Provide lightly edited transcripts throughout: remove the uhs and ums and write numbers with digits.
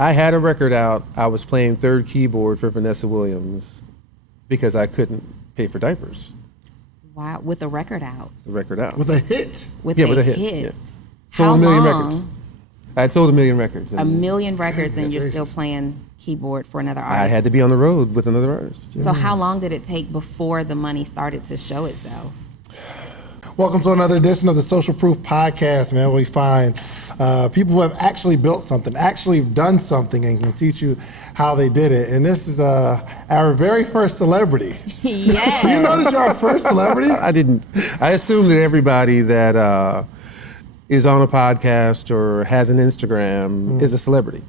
I had a record out. I was playing third keyboard for Vanessa Williams because I couldn't pay for diapers. Wow, with a record out. The record out. With a hit? With a hit. Yeah. How Sold 1 million long? records. I had sold 1 million records. A million records, and you're still playing keyboard for another artist. I had to be on the road with another artist. Yeah. So how long did it take before the money started to show itself? Welcome to another edition of the Social Proof Podcast, man, where we find people who have actually built something, actually done something, and can teach you how they did it. And this is our very first celebrity. Yeah. You notice you're our first celebrity? I didn't. I assume that everybody that is on a podcast or has an Instagram is a celebrity.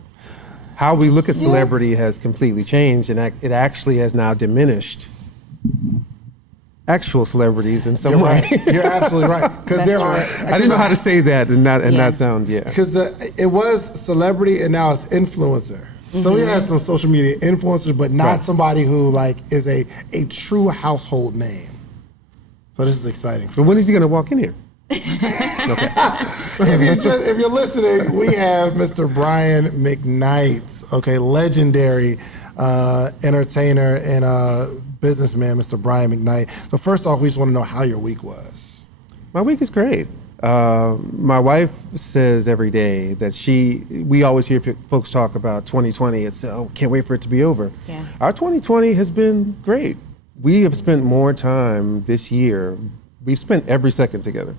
How we look at celebrity has completely changed, and it actually has now diminished actual celebrities in some way. Right. You're absolutely right. Because there are. I didn't know how to say that and not sound Because it was celebrity and now it's influencer. So we had some social media influencers, but not somebody who is a true household name. So this is exciting. But when is he going to walk in here? Okay. If you're listening, we have Mr. Brian McKnight, legendary entertainer and businessman, Mr. Brian McKnight. So first off, we just want to know how your week was. My week is great. My wife says every day that we always hear folks talk about 2020. It's, can't wait for it to be over. Yeah. Our 2020 has been great. We have spent more time this year. We've spent every second together,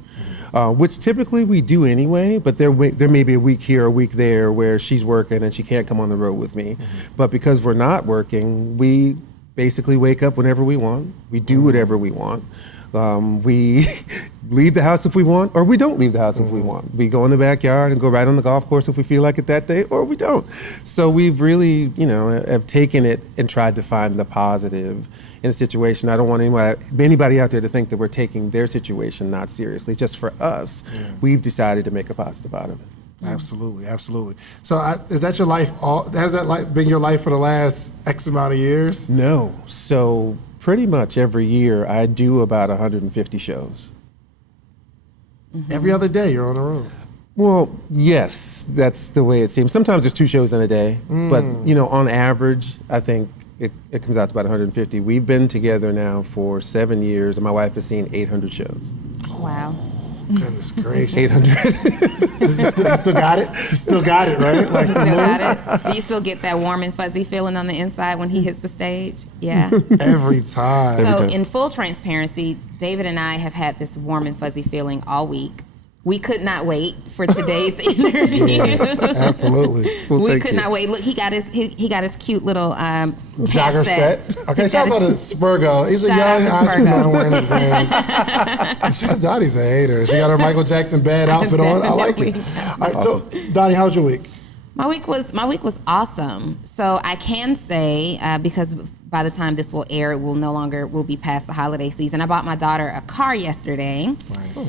which typically we do anyway, but there may be a week here, a week there where she's working and she can't come on the road with me. But because we're not working, we basically wake up whenever we want. We do whatever we want. We leave the house if we want, or we don't leave the house if we want. We go in the backyard and go right on the golf course if we feel like it that day, or we don't. So we've really, have taken it and tried to find the positive in a situation. I don't want anybody out there to think that we're taking their situation not seriously. Just for us, we've decided to make a positive out of it. Absolutely, absolutely. So is that your life? Has that been your life for the last X amount of years? No. So pretty much every year I do about 150 shows. Every other day you're on the road. Well, yes, that's the way it seems. Sometimes there's 2 shows in a day, but on average, I think it comes out to about 150. We've been together now for 7 years, and my wife has seen 800 shows. Wow. Goodness gracious. 800. You still got it? You still got it, right? You still got it? Do you still get that warm and fuzzy feeling on the inside when he hits the stage? Yeah. Every time. So in full transparency, David and I have had this warm and fuzzy feeling all week. We could not wait for today's interview. Yeah, absolutely. Well, we could not wait. Look, he got his cute little jogger set. Okay, shout out to Spurgo. He's a young entrepreneur wearing his brand. Donnie's a hater. She got her Michael Jackson bad outfit on. I like it. All right, so Donnie, how's your week? My week was awesome. So I can say, because by the time this will air, it will be past the holiday season. I bought my daughter a car yesterday,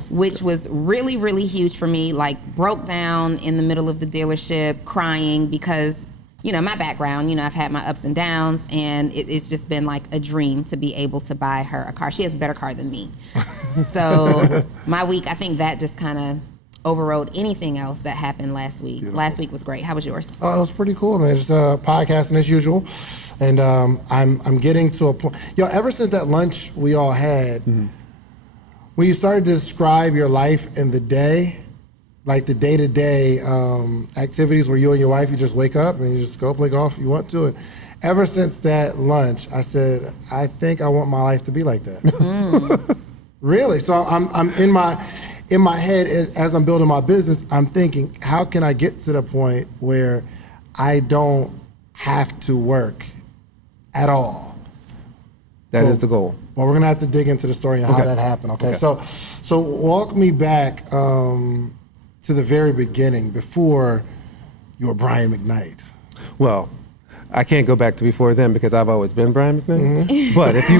which was really, really huge for me. Broke down in the middle of the dealership crying because, my background, I've had my ups and downs, and it's just been like a dream to be able to buy her a car. She has a better car than me. So my week, I think that just kind of overrode anything else that happened last week. Beautiful. Last week was great. How was yours? It was pretty cool, man. Just podcasting as usual. And I'm getting to a point. Ever since that lunch we all had, when you started to describe your life in the day, like the day-to-day activities where you and your wife, you just wake up and you just go play golf if you want to. And ever since that lunch, I said, I think I want my life to be like that. Really. So I'm in my head, as I'm building my business, I'm thinking, how can I get to the point where I don't have to work at all? That is the goal. Well, we're gonna have to dig into the story and how that happened. Okay. So walk me back to the very beginning, before you were Brian McKnight. Well, I can't go back to before then because I've always been Brian McKnight. But if you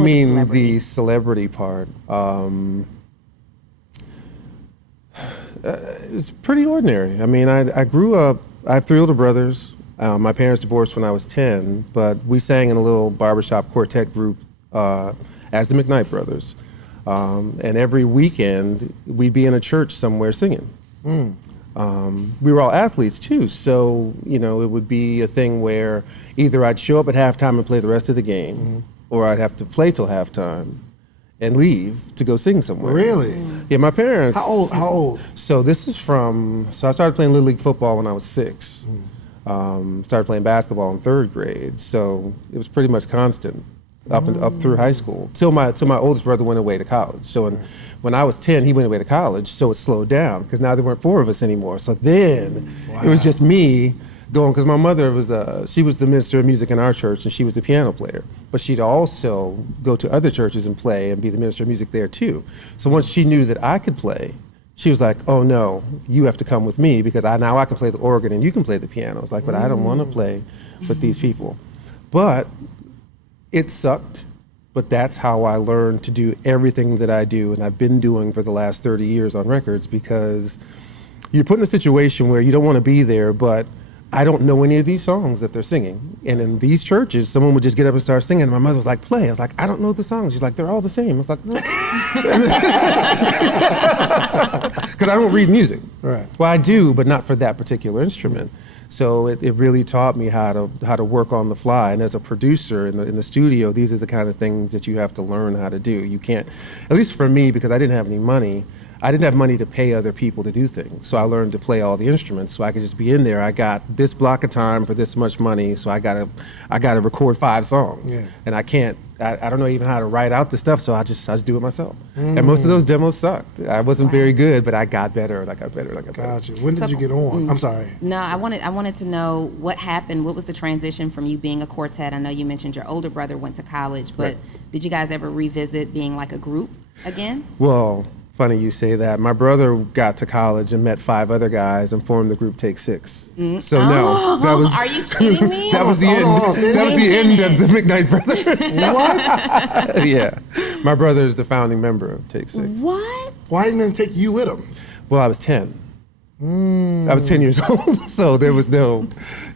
mean the celebrity part, it's pretty ordinary. I mean, I grew up. I have 3 older brothers. My parents divorced when I was 10, but we sang in a little barbershop quartet group as the McKnight Brothers. And every weekend, we'd be in a church somewhere singing. We were all athletes too, so it would be a thing where either I'd show up at halftime and play the rest of the game, or I'd have to play till halftime and leave to go sing somewhere. Really? Yeah, my parents. How old? So this is so I started playing Little League football when I was 6. Started playing basketball in 3rd grade, so it was pretty much constant up through high school till my oldest brother went away to college. So when I was 10, he went away to college, so it slowed down because now there weren't 4 of us anymore. So then it was just me going, because my mother she was the minister of music in our church, and she was the piano player, but she'd also go to other churches and play and be the minister of music there too. So once she knew that I could play, she was like, oh no, you have to come with me because now I can play the organ and you can play the piano. I was like, but I don't want to play with these people. But it sucked, but that's how I learned to do everything that I do and I've been doing for the last 30 years on records, because you're put in a situation where you don't want to be there, but I don't know any of these songs that they're singing. And in these churches, someone would just get up and start singing. And my mother was like, play. I was like, I don't know the songs. She's like, they're all the same. I was like, no. Because I don't read music. Right. Well, I do, but not for that particular instrument. So it really taught me how to work on the fly. And as a producer in the studio, these are the kind of things that you have to learn how to do. You can't, at least for me, because I didn't have any money, I didn't have money to pay other people to do things. So I learned to play all the instruments so I could just be in there. I got this block of time for this much money, so I gotta record 5 songs. Yeah. And I don't know even how to write out the stuff, so I just do it myself. And most of those demos sucked. I wasn't very good, but I got better and I got better and I got better. Gotcha. When did you get on? I'm sorry. No, I wanted to know what happened. What was the transition from you being a quartet? I know you mentioned your older brother went to college, but did you guys ever revisit being like a group again? Well, funny you say that. My brother got to college and met 5 other guys and formed the group Take 6. So no, that was. Are you kidding me? That was the end. That was the end of the McKnight brothers. What? Yeah, my brother is the founding member of Take 6. What? Why didn't they take you with them? Well, I was 10. I was 10 years old, so there was no,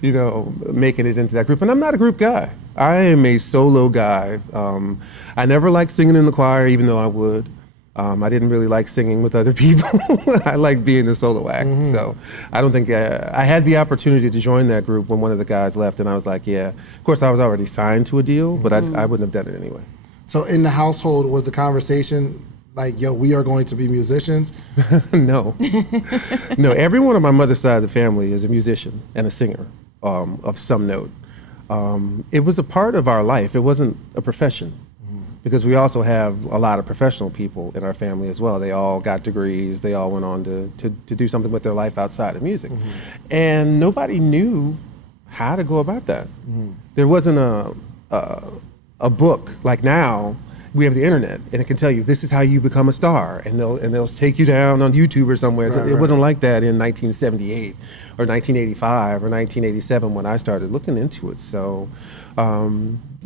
making it into that group. And I'm not a group guy. I am a solo guy. I never liked singing in the choir, even though I would. I didn't really like singing with other people. I like being a solo act. So I don't think I had the opportunity to join that group when one of the guys left, and I was like, yeah. Of course, I was already signed to a deal, but I wouldn't have done it anyway. So in the household, was the conversation like, yo, we are going to be musicians? No. No, everyone on my mother's side of the family is a musician and a singer of some note. It was a part of our life. It wasn't a profession. Because we also have a lot of professional people in our family as well. They all got degrees. They all went on to do something with their life outside of music. And nobody knew how to go about that. There wasn't a book. Like now, we have the internet, and it can tell you this is how you become a star, and they'll take you down on YouTube or somewhere. Right, it wasn't like that in 1978 or 1985 or 1987 when I started looking into it. So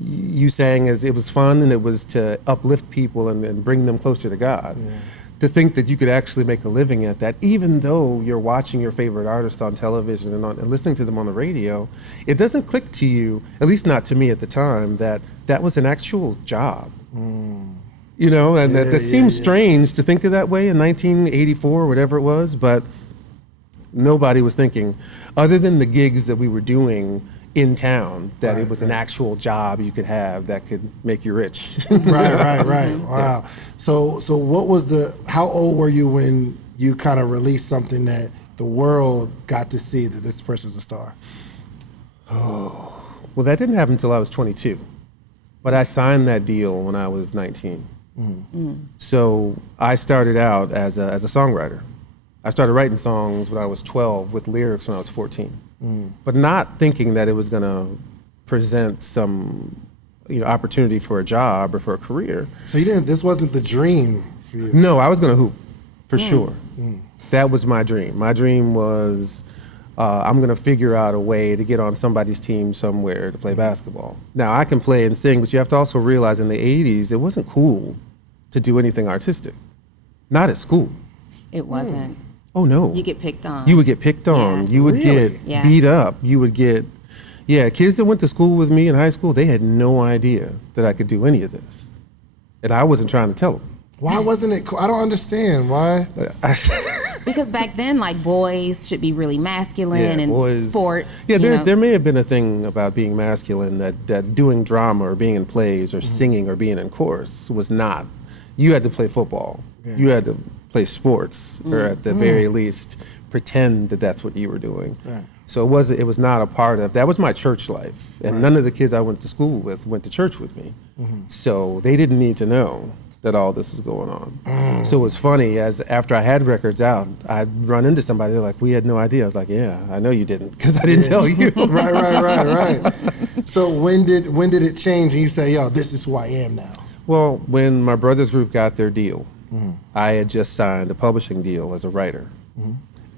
you sang as it was fun, and it was to uplift people and bring them closer to God. Yeah. To think that you could actually make a living at that, even though you're watching your favorite artists on television and listening to them on the radio, it doesn't click to you, at least not to me at the time, that was an actual job. That seems strange to think of that way in 1984 or whatever it was, but nobody was thinking, other than the gigs that we were doing in town, that it was an actual job you could have that could make you rich. Right. Wow. Yeah. So what was how old were you when you kind of released something that the world got to see that this person's a star? Oh, well, that didn't happen until I was 22. But I signed that deal when I was 19. So I started out as a songwriter. I started writing songs when I was 12 with lyrics when I was 14. But not thinking that it was going to present some opportunity for a job or for a career. So this wasn't the dream for you? No, I was going to hoop, for sure. That was my dream. My dream was I'm going to figure out a way to get on somebody's team somewhere to play basketball. Now, I can play and sing, but you have to also realize in the 80s, it wasn't cool to do anything artistic. Not at school. It wasn't. Oh, no. You get picked on. You would get picked on. Yeah. You would get beat up. You would get, kids that went to school with me in high school, they had no idea that I could do any of this. And I wasn't trying to tell them. Why wasn't it cool? I don't understand. Why? Because back then, like, boys should be really masculine and boys. sports. Yeah, you know. there may have been a thing about being masculine that doing drama or being in plays or singing or being in chorus was not. You had to play football. Yeah. You had to play sports, or at the very least, pretend that that's what you were doing. Right. So it was not a part of, that was my church life. And none of the kids I went to school with went to church with me. So they didn't need to know that all this was going on. So it was funny, as after I had records out, I'd run into somebody, they're like, we had no idea. I was like, yeah, I know you didn't, because I didn't tell you. Right. So when did it change and you say, yo, this is who I am now? Well, when my brother's group got their deal, I had just signed a publishing deal as a writer.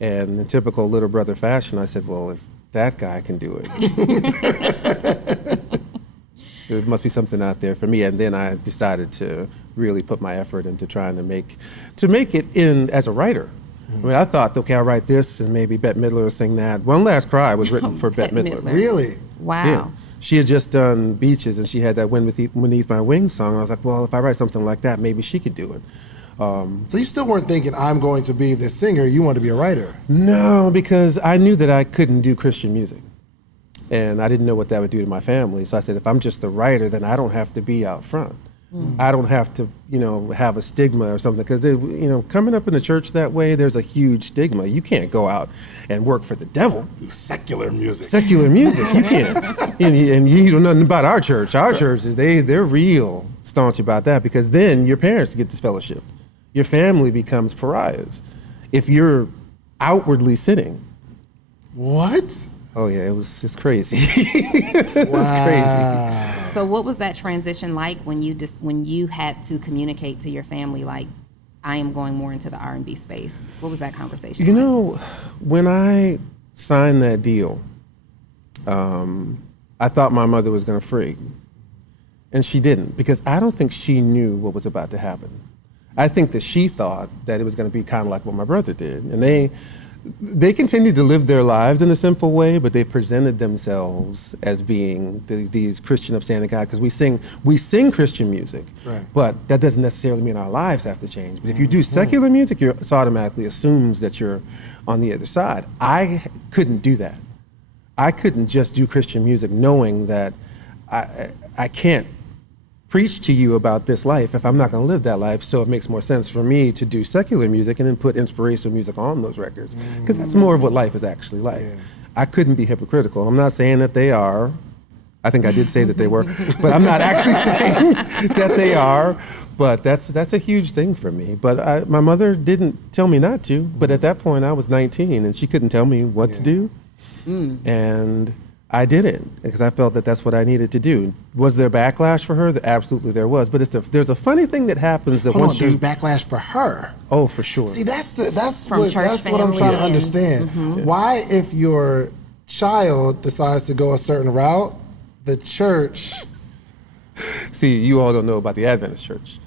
And in typical little brother fashion, I said, well, if that guy can do it, there must be something out there for me. And then I decided to really put my effort into trying to make it in as a writer. I mean, I thought, okay, I'll write this and maybe Bette Midler will sing that. One Last Cry was written for Bette Midler. Really? Wow. Yeah. She had just done Beaches, and she had that Wind Beneath My Wings song. I was like, well, if I write something like that, maybe she could do it. So you still weren't thinking, I'm going to be this singer, you want to be a writer? No, because I knew that I couldn't do Christian music. And I didn't know what that would do to my family. So I said, if I'm just a writer, then I don't have to be out front. I don't have to, have a stigma or something. Because, coming up in the church that way, there's a huge stigma. You can't go out and work for the devil. Secular music. Secular music, you can't. And you know nothing about our church. Our churches, they're real staunch about that, because then your parents get this fellowship. Your family becomes pariahs if you're outwardly sinning. What? Oh yeah, it's crazy. It was crazy. So what was that transition like when you had to communicate to your family, like, I am going more into the R&B space? What was that conversation like? When I signed that deal, I thought my mother was going to freak. And she didn't, because I don't think she knew what was about to happen. I think that she thought that it was going to be kind of like what my brother did. And they continued to live their lives in a simple way, but they presented themselves as being these Christian upstanding guys, because we sing Christian music, right. But that doesn't necessarily mean our lives have to change. But if you do secular music, it automatically assumes that you're on the other side. I couldn't do that. I couldn't just do Christian music knowing that I can't preach to you about this life if I'm not going to live that life. So it makes more sense for me to do secular music and then put inspirational music on those records, because that's more of what life is actually like. Yeah. I couldn't be hypocritical. I'm not saying that they are. I think I did say that they were, but I'm not actually saying that they are. But that's a huge thing for me. But my mother didn't tell me not to. But at that point, I was 19, and she couldn't tell me what to do. And I did it because I felt that that's what I needed to do. Was there backlash for her? Absolutely there was. But there's a funny thing that happens that once there's backlash for her. Oh, for sure. See, that's what I'm trying to and, understand. Why, if your child decides to go a certain route, the church... See, you all don't know about the Adventist church.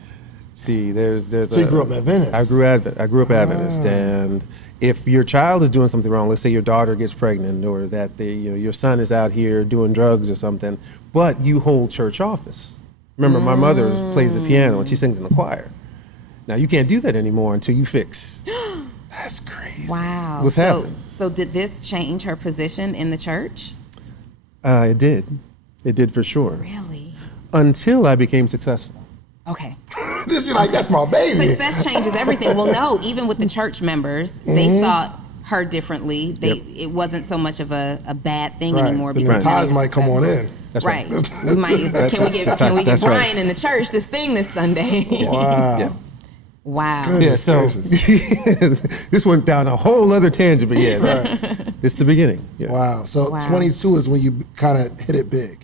See, there's So you grew up Adventist? I grew up Adventist, and if your child is doing something wrong, let's say your daughter gets pregnant, or that your son is out here doing drugs or something, but you hold church office. Remember, my mother plays the piano and she sings in the choir. Now you can't do that anymore until you fix. That's crazy. Wow. What's happening? So did this change her position in the church? It did. It did for sure. Really? Until I became successful. Okay. This is like, that's my baby. Success changes everything. Well, no, even with the church members, they saw her differently. It wasn't so much of a bad thing anymore. The because ties might come on in. That's right. We might. Can we get That's Brian right. in the church to sing this Sunday? Wow. Yeah. Wow. Goodness Yeah, so this went down a whole other tangent, but yeah, it's the beginning. Yeah. Wow. So Wow. 22 is when you kind of hit it big.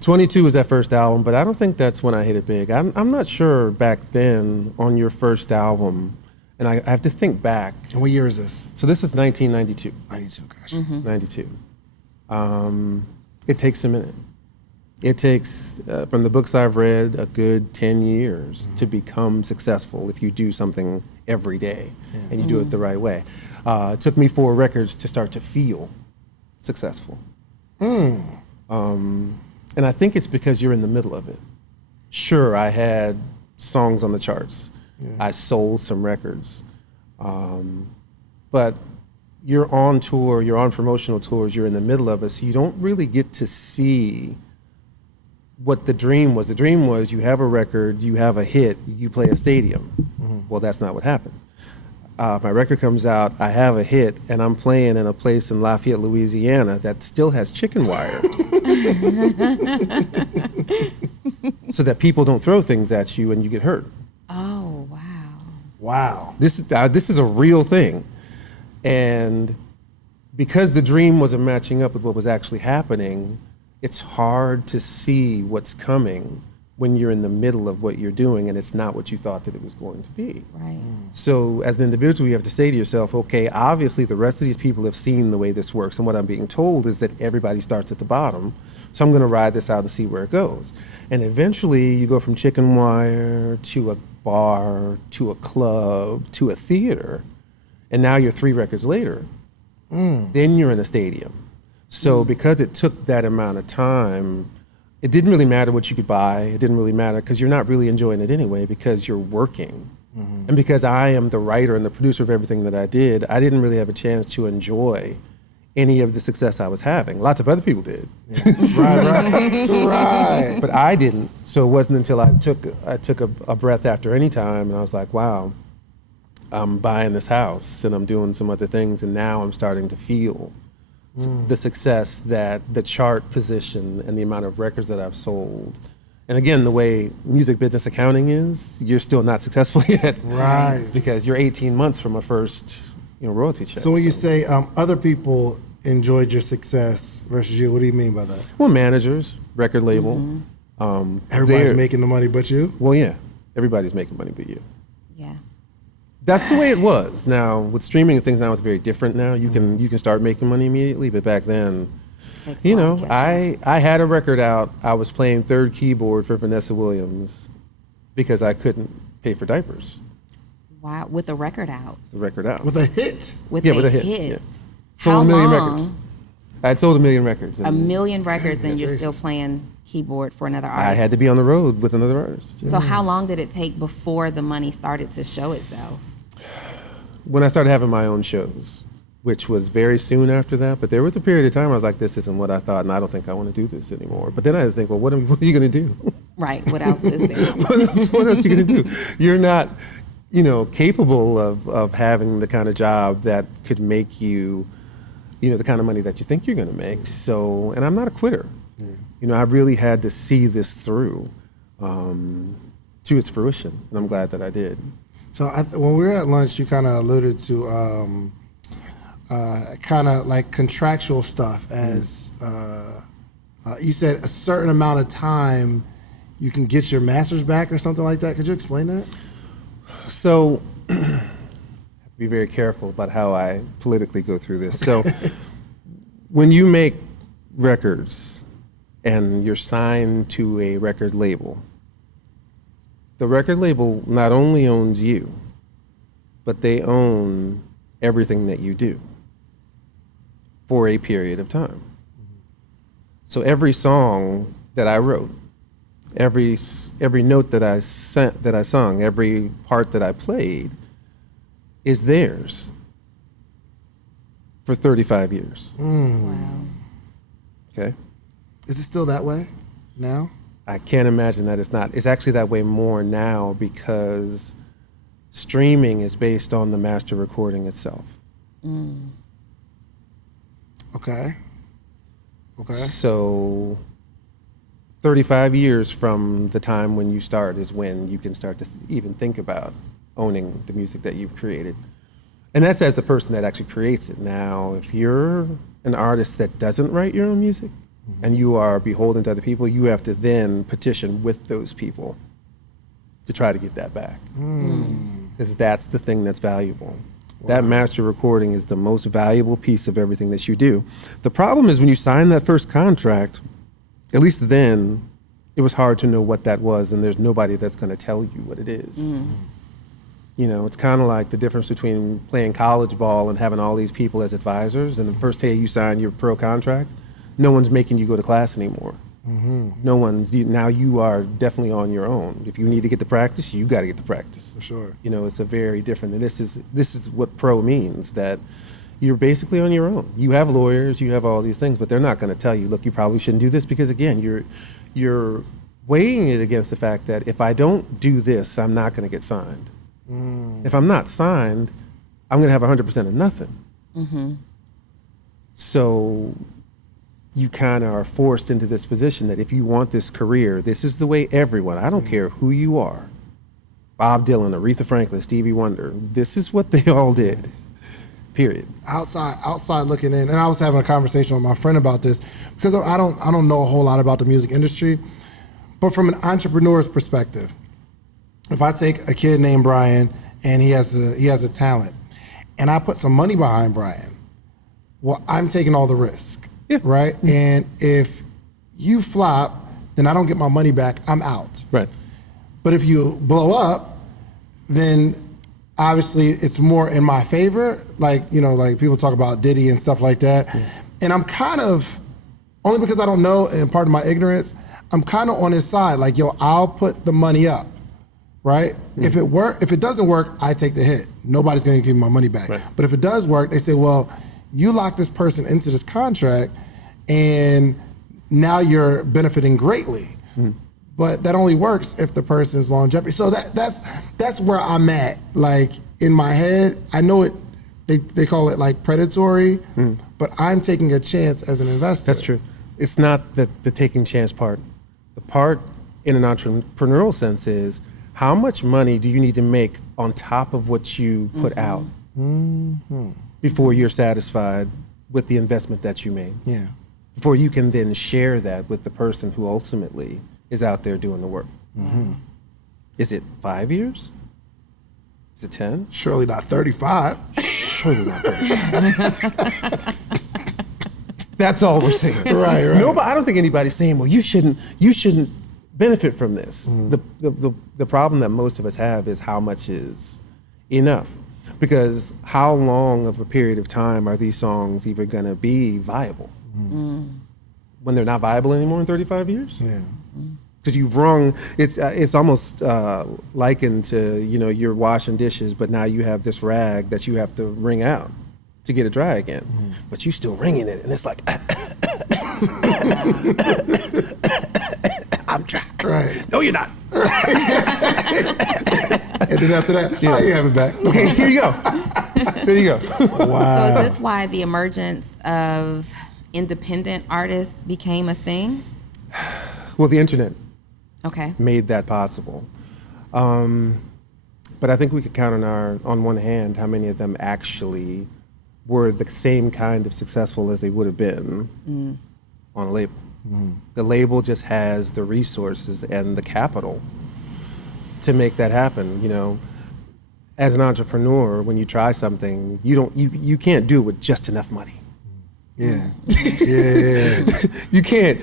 22 was that first album, but I don't think that's when I hit it big. I'm not sure back then on your first album, and I have to think back. And what year is this? So this is 1992. 92, gosh. 92. It takes a minute. It takes, from the books I've read, a good 10 years to become successful if you do something every day and you do it the right way. It took me 4 records to start to feel successful. And I think it's because you're in the middle of it. Sure, I had songs on the charts. I sold some records. but you're on tour, you're on promotional tours, you're in the middle of it, so you don't really get to see what the dream was. The dream was you have a record, you have a hit, you play a stadium. Well, that's not what happened. My record comes out, I have a hit, and I'm playing in a place in Lafayette, Louisiana that still has chicken wire. So that people don't throw things at you and you get hurt. Oh, wow. Wow. This is a real thing. And because the dream wasn't matching up with what was actually happening, it's hard to see what's coming when you're in the middle of what you're doing and it's not what you thought that it was going to be. Right. So as an individual, you have to say to yourself, okay, obviously the rest of these people have seen the way this works, and what I'm being told is that everybody starts at the bottom, so I'm gonna ride this out to see where it goes. And eventually you go from chicken wire to a bar, to a club, to a theater, and now you're 3 records later. Then you're in a stadium. So because it took that amount of time, it didn't really matter what you could buy. It didn't really matter because you're not really enjoying it anyway because you're working. And because I am the writer and the producer of everything that I did, I didn't really have a chance to enjoy any of the success I was having. Lots of other people did. Right. But I didn't. So it wasn't until I took a breath after any time and I was like, wow, I'm buying this house and I'm doing some other things and now I'm starting to feel the success that the chart position and the amount of records that I've sold. And again, the way music business accounting is, you're still not successful yet. Right. Because you're 18 months from a first royalty check. So when you say other people enjoyed your success versus you, what do you mean by that? Well, managers, record label. Everybody's making the money but you? Well, yeah, everybody's making money but you. Yeah. That's the way it was. Now, with streaming and things now, it's very different now. You can start making money immediately, but back then, Takes a while to catch up. I had a record out. I was playing third keyboard for Vanessa Williams because I couldn't pay for diapers. Wow. With a record out. The record out. With a hit? With Yeah, a with a hit, hit. yeah. How Sold 1 million long? records. I had sold 1 million records. A million records and you're still playing keyboard for another artist. I had to be on the road with another artist. So how long did it take before the money started to show itself? When I started having my own shows, which was very soon after that, but there was a period of time I was like, this isn't what I thought, and I don't think I want to do this anymore. But then I had to think, well, what are you going to do? Right. What else is there? what else are you going to do? You're not, capable of having the kind of job that could make you, the kind of money that you think you're going to make. So, and I'm not a quitter. I really had to see this through to its fruition, and I'm glad that I did. So when we were at lunch, you kind of alluded to kind of like contractual stuff as you said a certain amount of time you can get your master's back or something like that. Could you explain that? So I have to be very careful about how I politically go through this. So when you make records and you're signed to a record label, the record label not only owns you, but they own everything that you do for a period of time. So every song that I wrote, every note that I sung, every part that I played is theirs for 35 years. Wow. Okay? Is it still that way now? I can't imagine that it's not. It's actually that way more now because streaming is based on the master recording itself. Okay. So 35 years from the time when you start is when you can start to even think about owning the music that you've created. And that's as the person that actually creates it. Now, if you're an artist that doesn't write your own music, and you are beholden to other people, you have to then petition with those people to try to get that back. Because that's the thing that's valuable. Wow. That master recording is the most valuable piece of everything that you do. The problem is when you sign that first contract, at least then, it was hard to know what that was, and there's nobody that's going to tell you what it is. It's kind of like the difference between playing college ball and having all these people as advisors, and the first day you sign your pro contract, no one's making you go to class anymore. No one, now you are definitely on your own. If you need to get to practice, you got to get to practice. For sure. You know, it's a very different, and this is what pro means, that you're basically on your own. You have lawyers, you have all these things, but they're not going to tell you, look, you probably shouldn't do this, because again, you're weighing it against the fact that if I don't do this, I'm not going to get signed. If I'm not signed, I'm going to have 100% of nothing. So you kind of are forced into this position that if you want this career, this is the way everyone, I don't care who you are, Bob Dylan, Aretha Franklin, Stevie Wonder, this is what they all did, period. Outside looking in, and I was having a conversation with my friend about this, because I don't know a whole lot about the music industry, but from an entrepreneur's perspective, if I take a kid named Brian and he has a talent, and I put some money behind Brian, well, I'm taking all the risk. Yeah. Right? And if you flop, then I don't get my money back, I'm out. Right. But if you blow up, then obviously it's more in my favor. Like people talk about Diddy and stuff like that. And I'm kind of, only because I don't know, and part of my ignorance, I'm kind of on his side. Like, yo, I'll put the money up, right? If it doesn't work, I take the hit. Nobody's gonna give me my money back. Right. But if it does work, they say, well, you lock this person into this contract and now you're benefiting greatly. But that only works if the person's longevity. So that's where I'm at. Like, in my head, I know they call it like predatory, but I'm taking a chance as an investor. That's true. It's not the taking chance part. The part in an entrepreneurial sense is, how much money do you need to make on top of what you put out before you're satisfied with the investment that you made? Yeah. Before you can then share that with the person who ultimately is out there doing the work. Is it 5 years? Is it 10? Surely not 35. Surely not 35. That's all we're saying. Right. Nobody, I don't think anybody's saying, well, you shouldn't benefit from this. The problem that most of us have is how much is enough. Because how long of a period of time are these songs even gonna be viable? When they're not viable anymore in 35 years? Yeah. Because you've wrung, it's almost likened to, you're washing dishes, but now you have this rag that you have to wring out to get it dry again. But you still wringing it, and it's like, I'm dry. Right. No, you're not. And then after that, you have it back. Okay, here you go. There you go. Wow. So is this why the emergence of independent artists became a thing? Well, the internet Okay. made that possible. But I think we could count on one hand how many of them actually were the same kind of successful as they would have been on a label. The label just has the resources and the capital to make that happen. As an entrepreneur, when you try something, you can't do it with just enough money. Yeah. You can't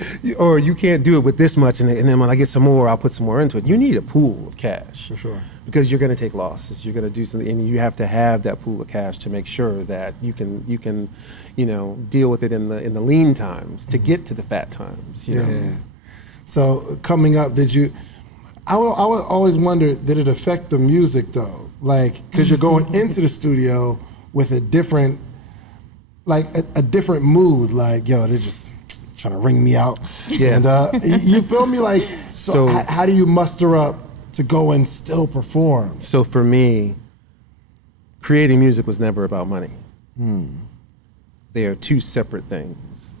do it with this much, and then when I get some more, I'll put some more into it. You need a pool of cash. For sure. Because you're going to take losses. You're going to do something, and you have to have that pool of cash to make sure that you can deal with it in the lean times to get to the fat times. You know? So coming up, I would always wonder, did it affect the music though? Like, because you're going into the studio with a different mood. Like, yo, they're just trying to ring me out. Yeah. And you feel me? Like, so how do you muster up to go and still perform? So for me, creating music was never about money. They are two separate things.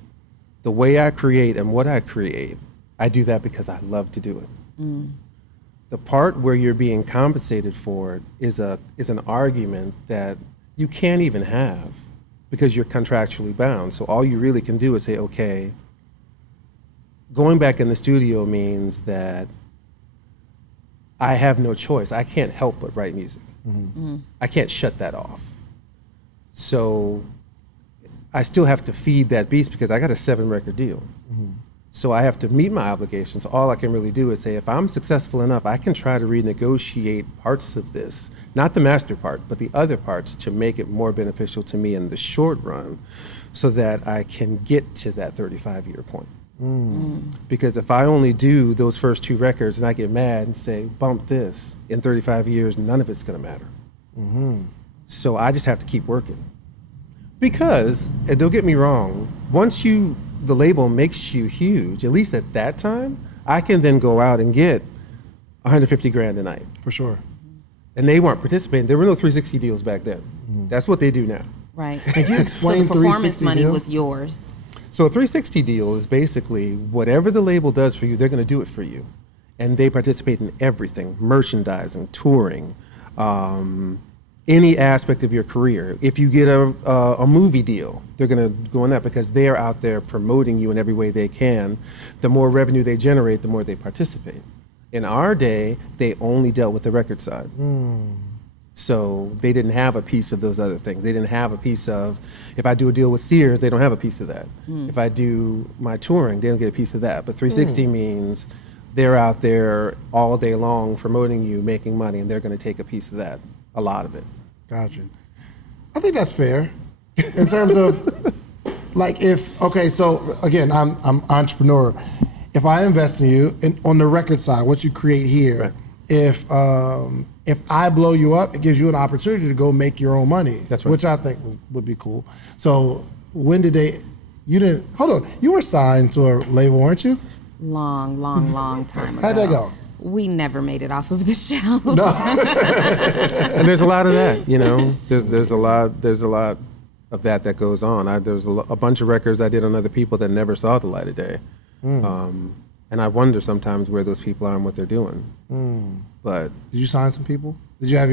The way I create and what I create, I do that because I love to do it. The part where you're being compensated for it is an argument that you can't even have because you're contractually bound. So all you really can do is say, okay, going back in the studio means that I have no choice. I can't help but write music. I can't shut that off. So I still have to feed that beast because I got a 7-record deal. So I have to meet my obligations. All I can really do is say, if I'm successful enough, I can try to renegotiate parts of this, not the master part, but the other parts, to make it more beneficial to me in the short run so that I can get to that 35-year point. Because if I only do those first 2 records and I get mad and say, bump this, in 35 years, none of it's going to matter. So I just have to keep working. Because, and don't get me wrong, once the label makes you huge, at least at that time, I can then go out and get 150 grand a night. For sure. And they weren't participating. There were no 360 deals back then. That's what they do now. Right. Can you explain so the performance 360 money deal? was yours. So a 360 deal is basically whatever the label does for you, they're going to do it for you. And they participate in everything, merchandising, touring, any aspect of your career. If you get a movie deal, they're going to go on that because they're out there promoting you in every way they can. The more revenue they generate, the more they participate. In our day, they only dealt with the record side. So they didn't have a piece of those other things. They didn't have a piece of, if I do a deal with Sears, they don't have a piece of that. If I do my touring, they don't get a piece of that. But 360 means they're out there all day long promoting you, making money, and they're going to take a piece of that, a lot of it. Gotcha. I think that's fair in terms of like so again, I'm entrepreneur. If I invest in you and on the record side, what you create here, right. If I blow you up, it gives you an opportunity to go make your own money. That's right. Which I think would be cool. So when did hold on, you were signed to a label, weren't you? Long time ago. How'd that go? We never made it off of the show. No. And there's a lot of that, you know. There's a lot of that goes on. There's a bunch of records I did on other people that never saw the light of day. And I wonder sometimes where those people are and what they're doing. But Did you sign some people? Did you have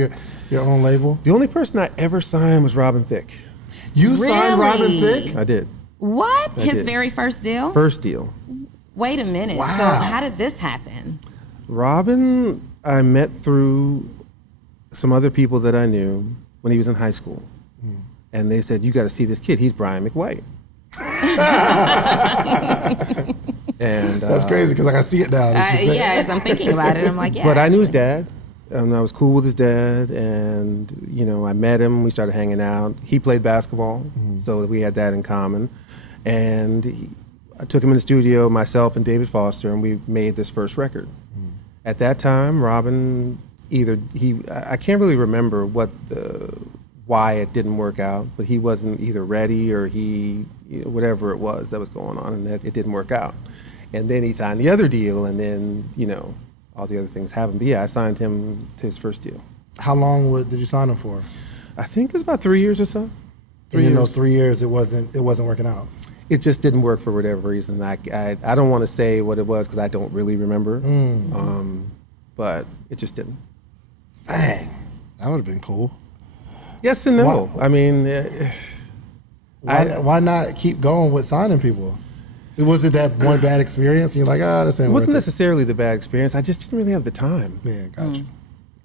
your own label? the only person I ever signed was Robin Thicke. You signed Robin Really? Thicke? I did. What? I His did. very first deal? First deal. Wait a minute. Wow. So how did this happen? Robin, I met through some other people that I knew when he was in high school. And they said, you got to see this kid. He's Brian McKnight. And That's crazy because I can see it now. that you say it. Yeah, as I'm thinking about it, I'm like, yeah. But I knew his dad, and I was cool with his dad, and I met him. We started hanging out. He played basketball, so we had that in common. And I took him in the studio, myself and David Foster, and we made this first record. At that time, Robin I can't really remember why it didn't work out, but he wasn't either ready or whatever it was that was going on, and that it didn't work out. And then he signed the other deal, and then, all the other things happened. But yeah, I signed him to his first deal. How long did you sign him for? I think it was about 3 years or so. And in those 3 years, it wasn't working out. It just didn't work for whatever reason. I don't want to say what it was because I don't really remember. But it just didn't. Dang, that would have been cool. Yes and no. Why? I mean, Why not keep going with signing people? Was it that one bad experience? And you're like, this ain't it wasn't worth necessarily the bad experience. I just didn't really have the time. it. Yeah, gotcha.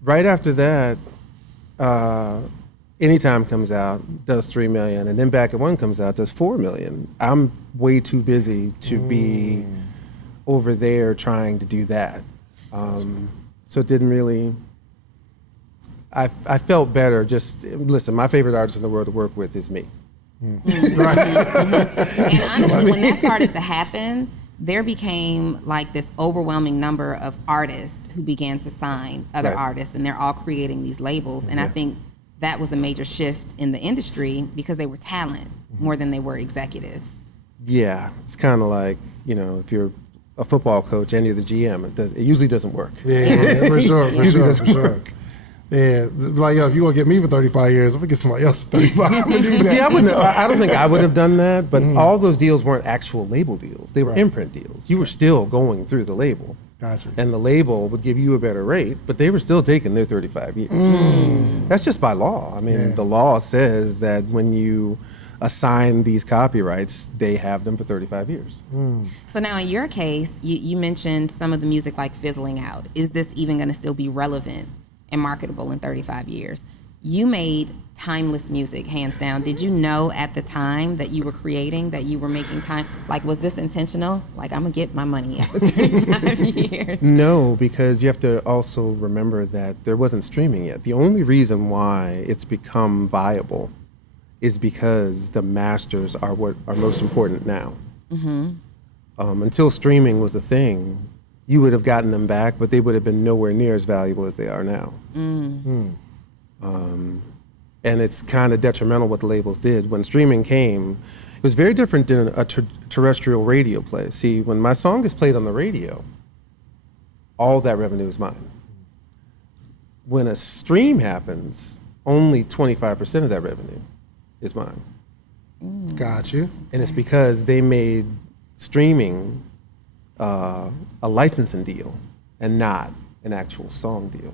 Right after that, Anytime comes out, does 3 million, and then Back at One comes out, does 4 million. I'm way too busy to be over there trying to do that. So it didn't really. I felt better. Just listen. My favorite artist in the world to work with is me. Right. And honestly, when that started to happen, there became like this overwhelming number of artists who began to sign other Right. artists, and they're all creating these labels. And I think that was a major shift in the industry because they were talent more than they were executives. Yeah, it's kind of like, if you're a football coach and you're the GM, it usually doesn't work. Yeah, for sure, for Usually sure, doesn't for sure. work. Yeah, like, if you want to get me for 35 years, I'm going to get somebody else for 35. I'm gonna do that. See, I don't think I would have done that, but all those deals weren't actual label deals. They were Right. imprint deals. You were still going through the label. Gotcha. And the label would give you a better rate, but they were still taking their 35 years. That's just by law. I mean, the law says that when you assign these copyrights, they have them for 35 years. So now in your case, you mentioned some of the music like fizzling out. Is this even going to still be relevant and marketable in 35 years? You made timeless music, hands down. Did you know at the time that you were creating, that you were making time? Like, was this intentional? Like, I'm going to get my money after 35 years. No, because you have to also remember that there wasn't streaming yet. The only reason why it's become viable is because the masters are what are most important now. until streaming was a thing, you would have gotten them back, but they would have been nowhere near as valuable as they are now. And it's kind of detrimental what the labels did. When streaming came, it was very different than a terrestrial radio play. See, when my song is played on the radio, all that revenue is mine. When a stream happens, only 25% of that revenue is mine. Got you. And it's because they made streaming a licensing deal and not an actual song deal.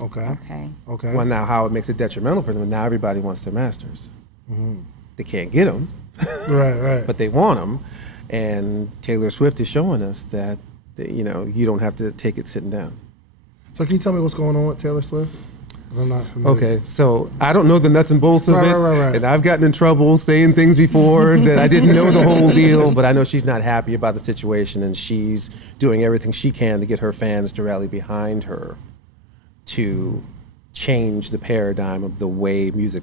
Okay. Well, now how it makes it detrimental for them, now everybody wants their masters. They can't get them, Right. but they want them. And Taylor Swift is showing us that, you don't have to take it sitting down. So can you tell me what's going on with Taylor Swift? 'Cause I'm not familiar. Okay, so I don't know the nuts and bolts of it, Right. and I've gotten in trouble saying things before that I didn't know the whole deal, but I know she's not happy about the situation, and she's doing everything she can to get her fans to rally behind her to change the paradigm of the way music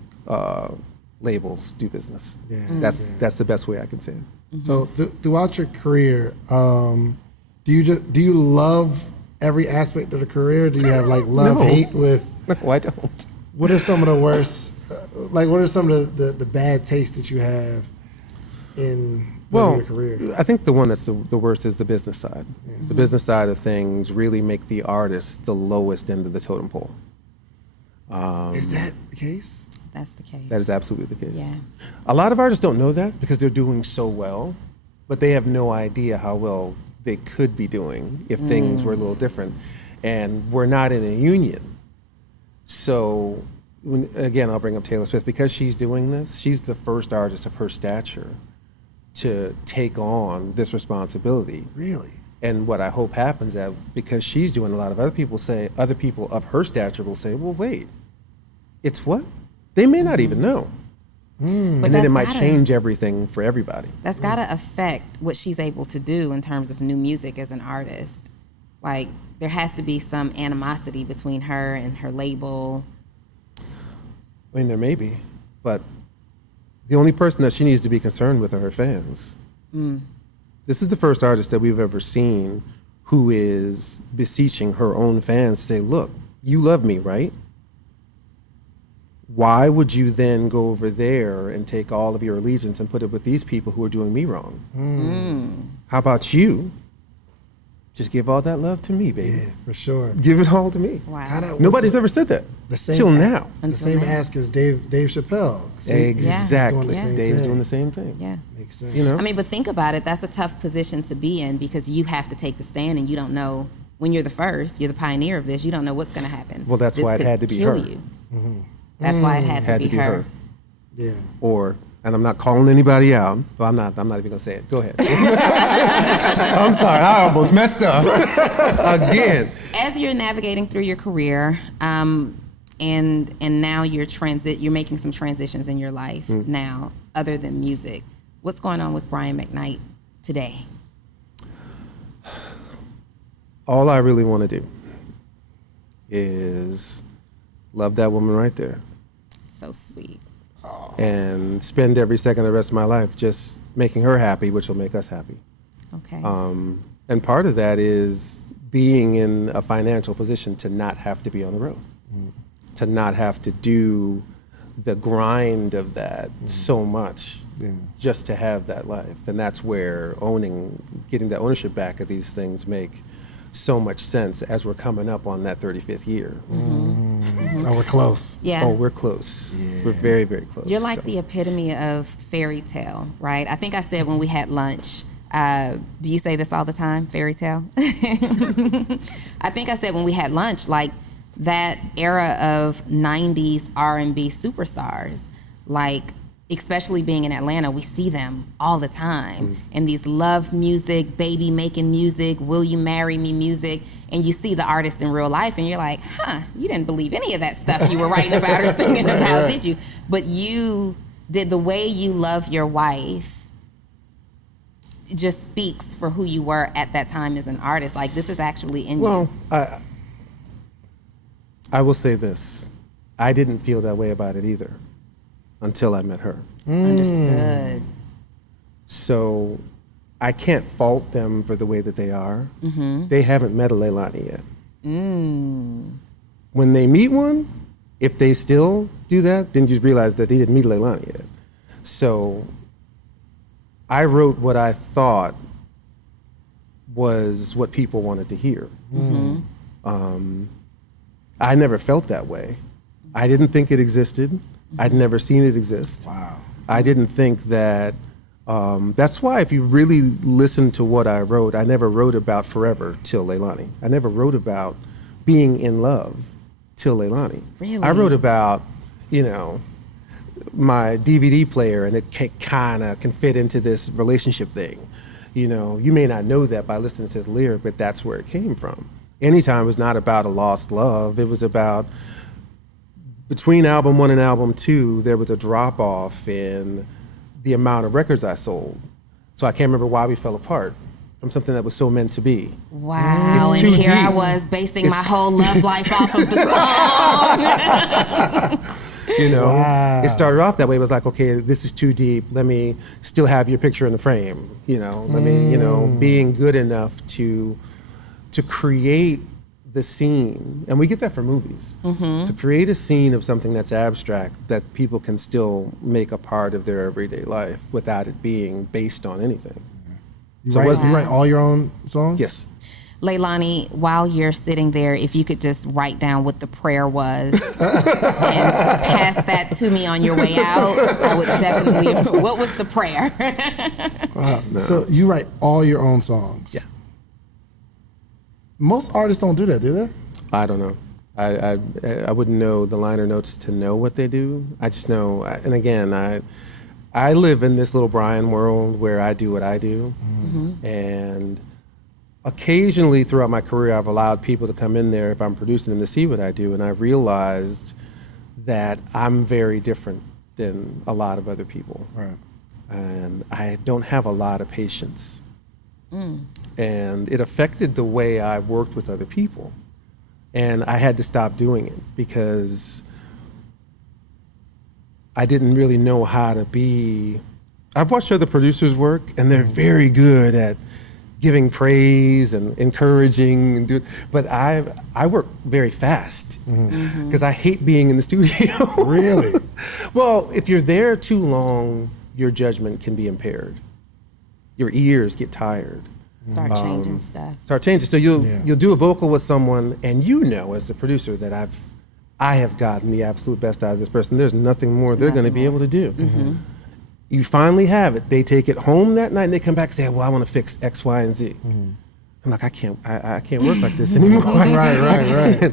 labels do business. That's the best way I can say it. So throughout your career, do you love every aspect of the career? Do you have like love No. hate with? No, I don't. What are some of the worst? What are some of the bad tastes that you have in your career? I think the one that's the worst is the business side. The business side of things really make the artist the lowest end of the totem pole. Is that the case? That's the case. That is absolutely the case. Yeah. A lot of artists don't know that because they're doing so well, but they have no idea how well they could be doing if things were a little different. And we're not in a union. So, again, I'll bring up Taylor Swift. Because she's doing this, she's the first artist of her stature to take on this responsibility. Really? And what I hope happens that because she's doing a lot of other people of her stature will say, well, wait, it's what? They may not even know. But And then it might change everything for everybody. That's got to affect what she's able to do in terms of new music as an artist. Like, there has to be some animosity between her and her label. I mean, there may be, but the only person that she needs to be concerned with are her fans. This is the first artist that we've ever seen who is beseeching her own fans to say, look, you love me, right? Why would you then go over there and take all of your allegiance and put it with these people who are doing me wrong? How about you? Just give all that love to me, baby. Yeah, for sure. Give it all to me. Wow. Nobody's ever said that till now. The same ask as Dave Chappelle. Exactly. He's doing the same Dave's thing. doing the same thing. Yeah. Makes sense. You know? I mean, but think about it. That's a tough position to be in because you have to take the stand and you don't know when you're the first, you're the pioneer of this, you don't know what's going to happen. Well, that's This why it could had to be kill her. you. That's why it had to be her. Yeah. Or, and I'm not calling anybody out, but I'm not even gonna say it. Go ahead. I'm sorry, I almost messed up again. As you're navigating through your career, and now you're making some transitions in your life now, other than music. What's going on with Brian McKnight today? All I really want to do is love that woman right there So sweet. and spend every second of the rest of my life just making her happy, which will make us happy. Okay. And part of that is being in a financial position to not have to be on the road, to not have to do the grind of that so much just to have that life. And that's where getting the ownership back of these things make so much sense as we're coming up on that 35th year. Oh, we're close. Yeah. Oh, we're close. We're very, very close. You're like the epitome of fairy tale, right? I think I said when we had lunch, do you say this all the time, fairy tale? I think I said when we had lunch, like that era of 90s R&B superstars, like especially being in Atlanta, we see them all the time. And these love music, baby making music, will you marry me music, and you see the artist in real life and you're like, you didn't believe any of that stuff you were writing about or singing about, did you? But you did. The way you love your wife just speaks for who you were at that time as an artist. Like, this is actually in you. Well, I will say this. I didn't feel that way about it either until I met her. Understood. So I can't fault them for the way that they are. Mm-hmm. They haven't met a Leilani yet. When they meet one, if they still do that, then you realize that they didn't meet Leilani yet. So I wrote what I thought was what people wanted to hear. I never felt that way. I didn't think it existed. I'd never seen it exist. Wow. I didn't think that. That's why if you really listen to what I wrote, I never wrote about forever till Leilani. I never wrote about being in love till Leilani. Really? I wrote about, my DVD player, and it kind of can fit into this relationship thing. You may not know that by listening to the lyric, but that's where it came from. Anytime was not about a lost love. It was about between album 1 and album 2, there was a drop off in the amount of records I sold. So I can't remember why we fell apart from something that was so meant to be. Wow, It's and too here I deep. was basing my whole love life off of the song. Wow. It started off that way. It was like, okay, this is too deep. Let me still have your picture in the frame. Let me, being good enough to create the scene, and we get that from movies, to create a scene of something that's abstract that people can still make a part of their everyday life without it being based on anything. You So write, was- you write all your own songs? Yes. Leilani, while you're sitting there, if you could just write down what the prayer was and pass that to me on your way out, I would definitely. What was the prayer? Wow. So you write all your own songs? Yeah. Most artists don't do that, do they? I don't know. I wouldn't know the liner notes to know what they do. I just know, and again, I live in this little Brian world where I do what I do, and occasionally throughout my career, I've allowed people to come in there if I'm producing them to see what I do, and I realized that I'm very different than a lot of other people, Right. and I don't have a lot of patience. And it affected the way I worked with other people. And I had to stop doing it because I didn't really know how to be. I've watched other producers work, and they're very good at giving praise and encouraging, and but I work very fast because I hate being in the studio. Really? Well, if you're there too long, your judgment can be impaired. Your ears get tired. Start changing stuff. Start changing. So you'll Yeah. you'll do a vocal with someone, and as a producer that I have gotten the absolute best out of this person. There's nothing more they're going to be able to do. You finally have it. They take it home that night, and they come back and say, "Well, I want to fix X, Y, and Z." I'm like, I can't work like this anymore. Right.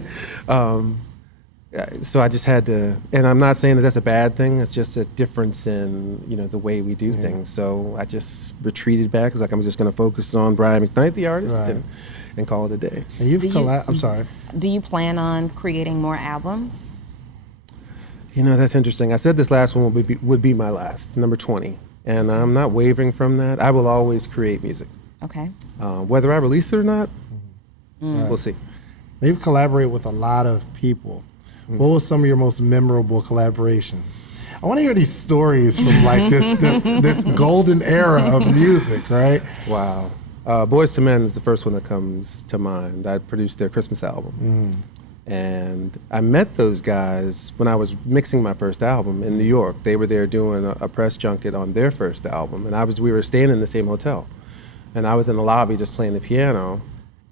So I just had to, and I'm not saying that that's a bad thing. It's just a difference in the way we do things. So I just retreated back. It's like I'm just going to focus on Brian McKnight, the artist, Right. and call it a day. And you've Do you- I'm sorry. Do you plan on creating more albums? That's interesting. I said this last one would be my last, number 20, and I'm not wavering from that. I will always create music, Okay. whether I release it or not. We'll see. You've collaborated with a lot of people. What was some of your most memorable collaborations? I want to hear these stories from like this golden era of music, right? Wow. Boyz II Men is the first one that comes to mind. I produced their Christmas album. And I met those guys when I was mixing my first album in New York. They were there doing a press junket on their first album. And we were staying in the same hotel. And I was in the lobby just playing the piano.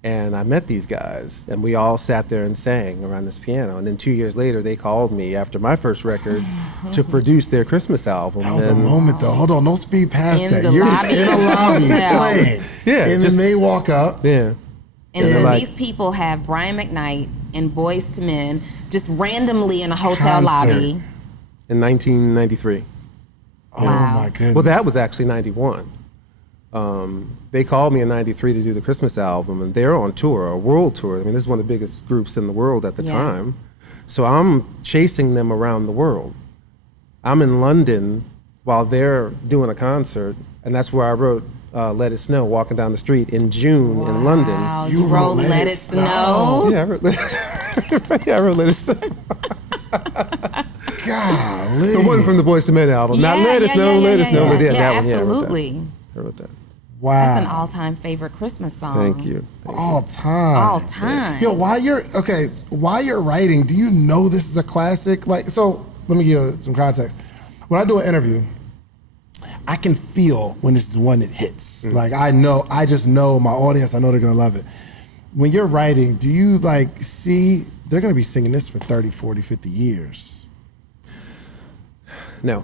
And I met these guys, and we all sat there and sang around this piano. And then 2 years later, they called me after my first record to produce their Christmas album. That was a And- moment though. Hold on, don't speed past In that. the You're lobby in a of the lobby hotel. playing. Yeah, And just- then they walk up. Yeah. And Yeah. so Like- these people have Brian McKnight and Boyz II Men just randomly in a hotel Concert. lobby. In 1993. Oh Wow. my goodness. Well, that was actually 91. They called me in 93 to do the Christmas album, and they're on tour, a world tour. I mean, this is one of the biggest groups in the world at the Yeah. time. So I'm chasing them around the world. I'm in London while they're doing a concert, and that's where I wrote Let It Snow, walking down the street in June in London. Wow, You you wrote wrote Let It Snow. Yeah, I wrote yeah, I wrote Let It Snow. Golly. The one from the Boyz II Men album. Not Let It Snow, Let It Snow. But yeah, that one, yeah, I wrote that. absolutely. I wrote that. Wow. That's an all-time favorite Christmas song. Thank you. All time. All time. Yo, while you're writing, do you know this is a classic? Like, so let me give you some context. When I do an interview, I can feel when this is one that hits. Like I just know my audience, I know they're gonna love it. When you're writing, do you like see they're gonna be singing this for 30, 40, 50 years? No.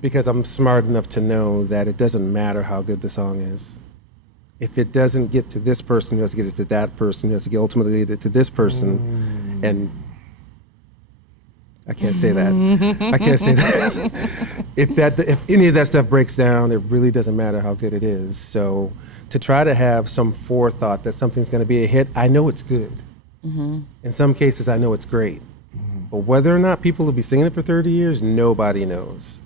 Because I'm smart enough to know that it doesn't matter how good the song is. If it doesn't get to this person, who has to get it to that person, who has to get ultimately get it to this person, and I can't say that. I can't say that. If any of that stuff breaks down, it really doesn't matter how good it is. So to try to have some forethought that something's going to be a hit, I know it's good. In some cases, I know it's great. But whether or not people will be singing it for 30 years, nobody knows.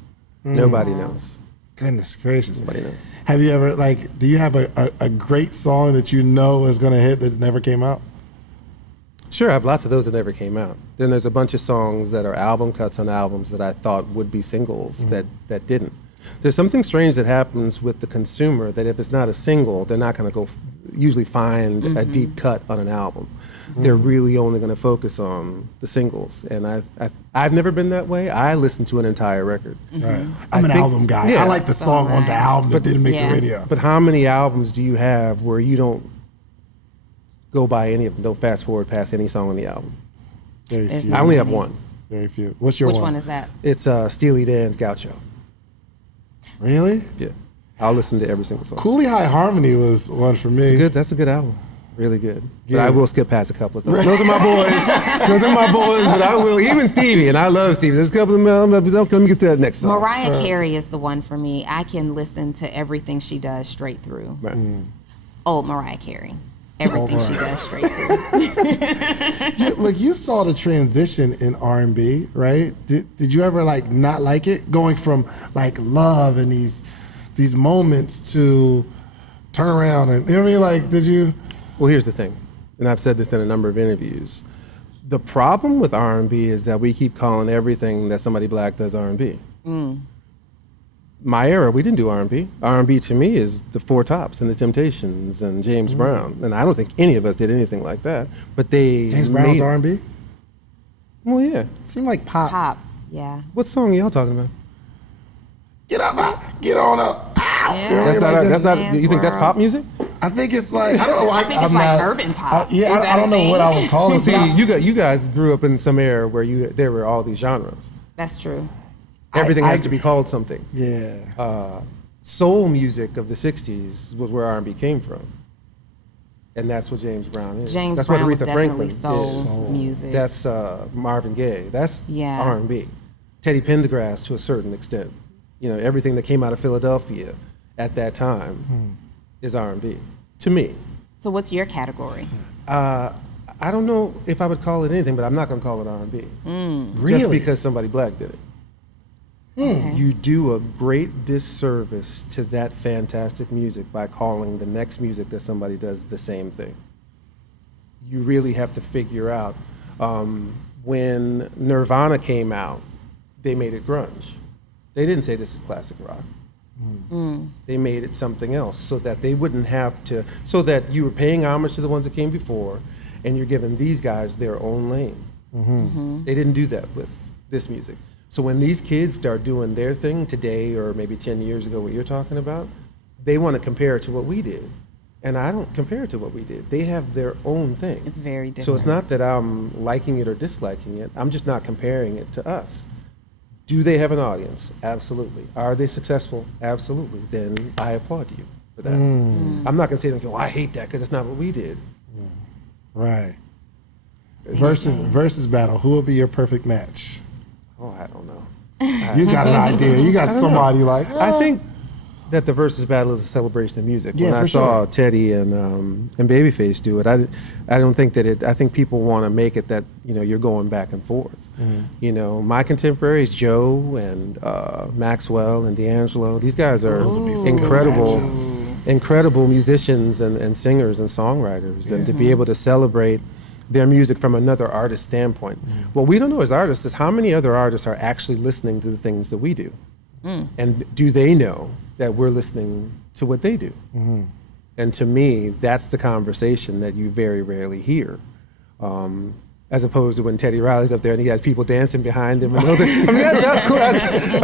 Nobody knows. Goodness gracious. Nobody knows. Have you ever do you have a great song that you know is gonna hit that never came out? Sure, I have lots of those that never came out. Then there's a bunch of songs that are album cuts on albums that I thought would be singles that didn't. There's something strange that happens with the consumer that if it's not a single, they're not going to go usually find a deep cut on an album. They're really only going to focus on the singles. And I've never been that way. I listen to an entire record. Right. I'm an album guy. Yeah. I like the song on the album that didn't make the radio. But how many albums do you have where you don't go by any of them, don't fast forward past any song on the album? Very There's few. I only have one. Very few. What's your Which one? one is that? It's Steely Dan's Gaucho. Really? Yeah. I'll listen to every single song. Cooley High Harmony was one for me. It's good. That's a good album. Really good. Yeah. But I will skip past a couple of those. Those are my boys. Those are my boys, but I will. Even Stevie, and I love Stevie. There's a couple of them. Let me get to that next song. Mariah Carey is the one for me. I can listen to everything she does straight through. Right. Old Mariah Carey. Everything she does straight through. You saw the transition in R&B, right? Did you ever not like it, going from love and these moments to turn around and you know what I mean? Did you? Well, here's the thing, and I've said this in a number of interviews. The problem with R&B is that we keep calling everything that somebody black does R&B. My era, we didn't do R&B. R&B to me is the Four Tops and the Temptations and James Brown, and I don't think any of us did anything like that. But James Brown's R&B? Well, yeah. Seemed like pop. Pop, yeah. What song are y'all talking about? Get up, get on up. Ow! Yeah. You know what I mean? That's not. Dance You think that's World. pop music? I think it's I don't know. I think it's urban pop. Yeah, Is I that don't a know what I thing? would call it. See, you guys grew up in some era where there were all these genres. That's true. Everything I has to be called something. Yeah. Soul music of the 60s was where R&B came from. And that's what James Brown is. James that's Brown what was Aretha definitely Franklin soul is. music. That's Marvin Gaye. That's Yeah. R&B. Teddy Pendergrass to a certain extent. You know, everything that came out of Philadelphia at that time is R&B, to me. So what's your category? I don't know if I would call it anything, but I'm not going to call it R&B. Really? Just because somebody black did it. Okay. You do a great disservice to that fantastic music by calling the next music that somebody does the same thing. You really have to figure out, when Nirvana came out, they made it grunge. They didn't say this is classic rock. They made it something else so that they wouldn't have to, so that you were paying homage to the ones that came before and you're giving these guys their own lane. They didn't do that with this music. So when these kids start doing their thing today or maybe 10 years ago, what you're talking about, they want to compare it to what we did. And I don't compare it to what we did. They have their own thing. It's very different. So it's not that I'm liking it or disliking it. I'm just not comparing it to us. Do they have an audience? Absolutely. Are they successful? Absolutely. Then I applaud you for that. I'm not going to say to them, I hate that because it's not what we did. Right. Versus battle. Who will be your perfect match? Oh, I don't know. You got an idea. You got somebody I think that the Verzuz battle is a celebration of music. Yeah, when I for saw sure. Teddy and Babyface do it, I don't think that it. I think people want to make it that you're going back and forth. My contemporaries, Joe and Maxwell and D'Angelo, these guys are incredible musicians and singers and songwriters, and to be able to celebrate their music from another artist's standpoint. What we don't know as artists is how many other artists are actually listening to the things that we do. And do they know that we're listening to what they do. And to me, that's the conversation that you very rarely hear. As opposed to when Teddy Riley's up there and he has people dancing behind him. And that's cool.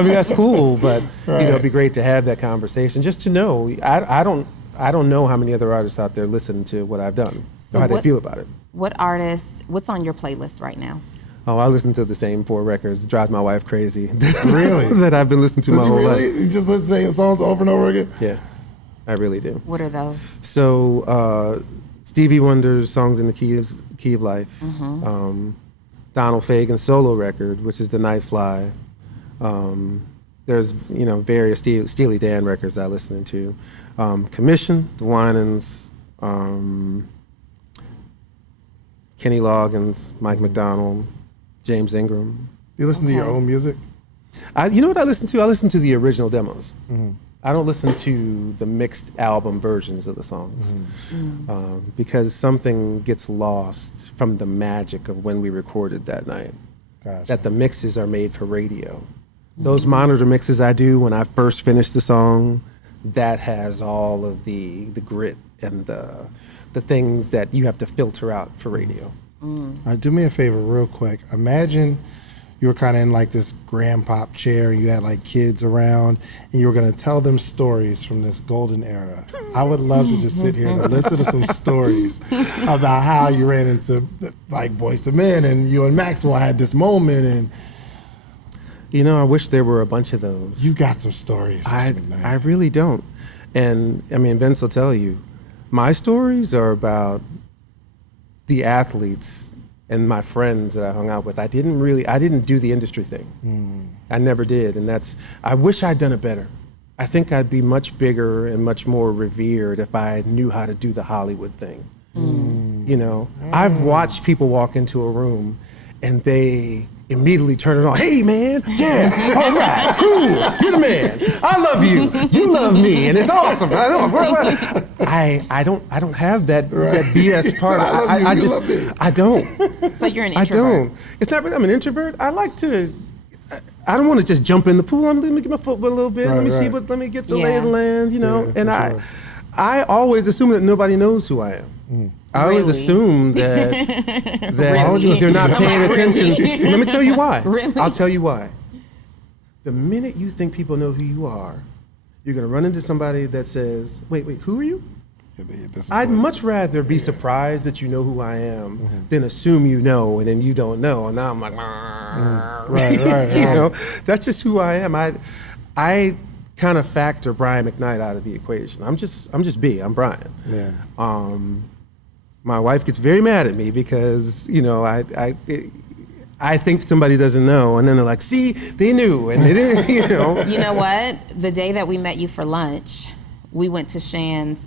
That's cool. But it'd be great to have that conversation, just to know. I don't know how many other artists out there listen to what I've done, So or how what- they feel about it. What's on your playlist right now? Oh, I listen to the same 4 records. It drives my wife crazy. Really? That I've been listening to my Does he whole really? life. You just listen to same songs over and over again? Yeah, I really do. What are those? So Stevie Wonder's Songs in the Key of Life, Donald Fagen's solo record, which is The Night Fly. There's various Steely Dan records I listen to. Commission, The Winans, Kenny Loggins, Mike McDonald, James Ingram. You listen to your Okay. own music? You know what I listen to? I listen to the original demos. I don't listen to the mixed album versions of the songs because something gets lost from the magic of when we recorded that night. Gotcha. That the mixes are made for radio. Those monitor mixes I do when I first finish the song, that has all of the grit and the things that you have to filter out for radio. All right, do me a favor real quick. Imagine you were kind of in like this grandpop chair and you had like kids around and you were going to tell them stories from this golden era. I would love to just sit here and listen to some stories about how you ran into like Boyz II Men and you and Maxwell had this moment, and I wish there were a bunch of those. you got some stories. I Mr. McKnight. I really don't. And I mean, Vince will tell you, my stories are about the athletes and my friends that I hung out with. I didn't do the industry thing. I never did. And I wish I'd done it better. I think I'd be much bigger and much more revered if I knew how to do the Hollywood thing. I've watched people walk into a room and they immediately turn it on. Hey man, yeah, all right, cool, you're the man. I love you, you love me, and it's awesome. I don't have that BS part. I love you, you love me. I don't. So you're an I introvert. don't. It's not really. I'm an introvert. I like to. I don't want to just jump in the pool. Let me get my foot wet a little bit. Let me see Right. let me get the Yeah. lay of the land. Yeah, and for sure. I always assume that nobody knows who I am. I always Really? assume that Why would you they're not assume paying that? attention. Let me tell you why. Really? I'll tell you why. The minute you think people know who you are, you're going to run into somebody that says, wait, who are you? Yeah, you're I'd disappointed. much rather be surprised that you know who I am than assume you know and then you don't know. And now I'm like, Right. that's just who I am. I kind of factor Brian McKnight out of the equation. I'm just B. I'm Brian. Yeah. My wife gets very mad at me because I think somebody doesn't know, and then they're like, "See, they knew," and they didn't. You know what? The day that we met you for lunch, we went to Shan's.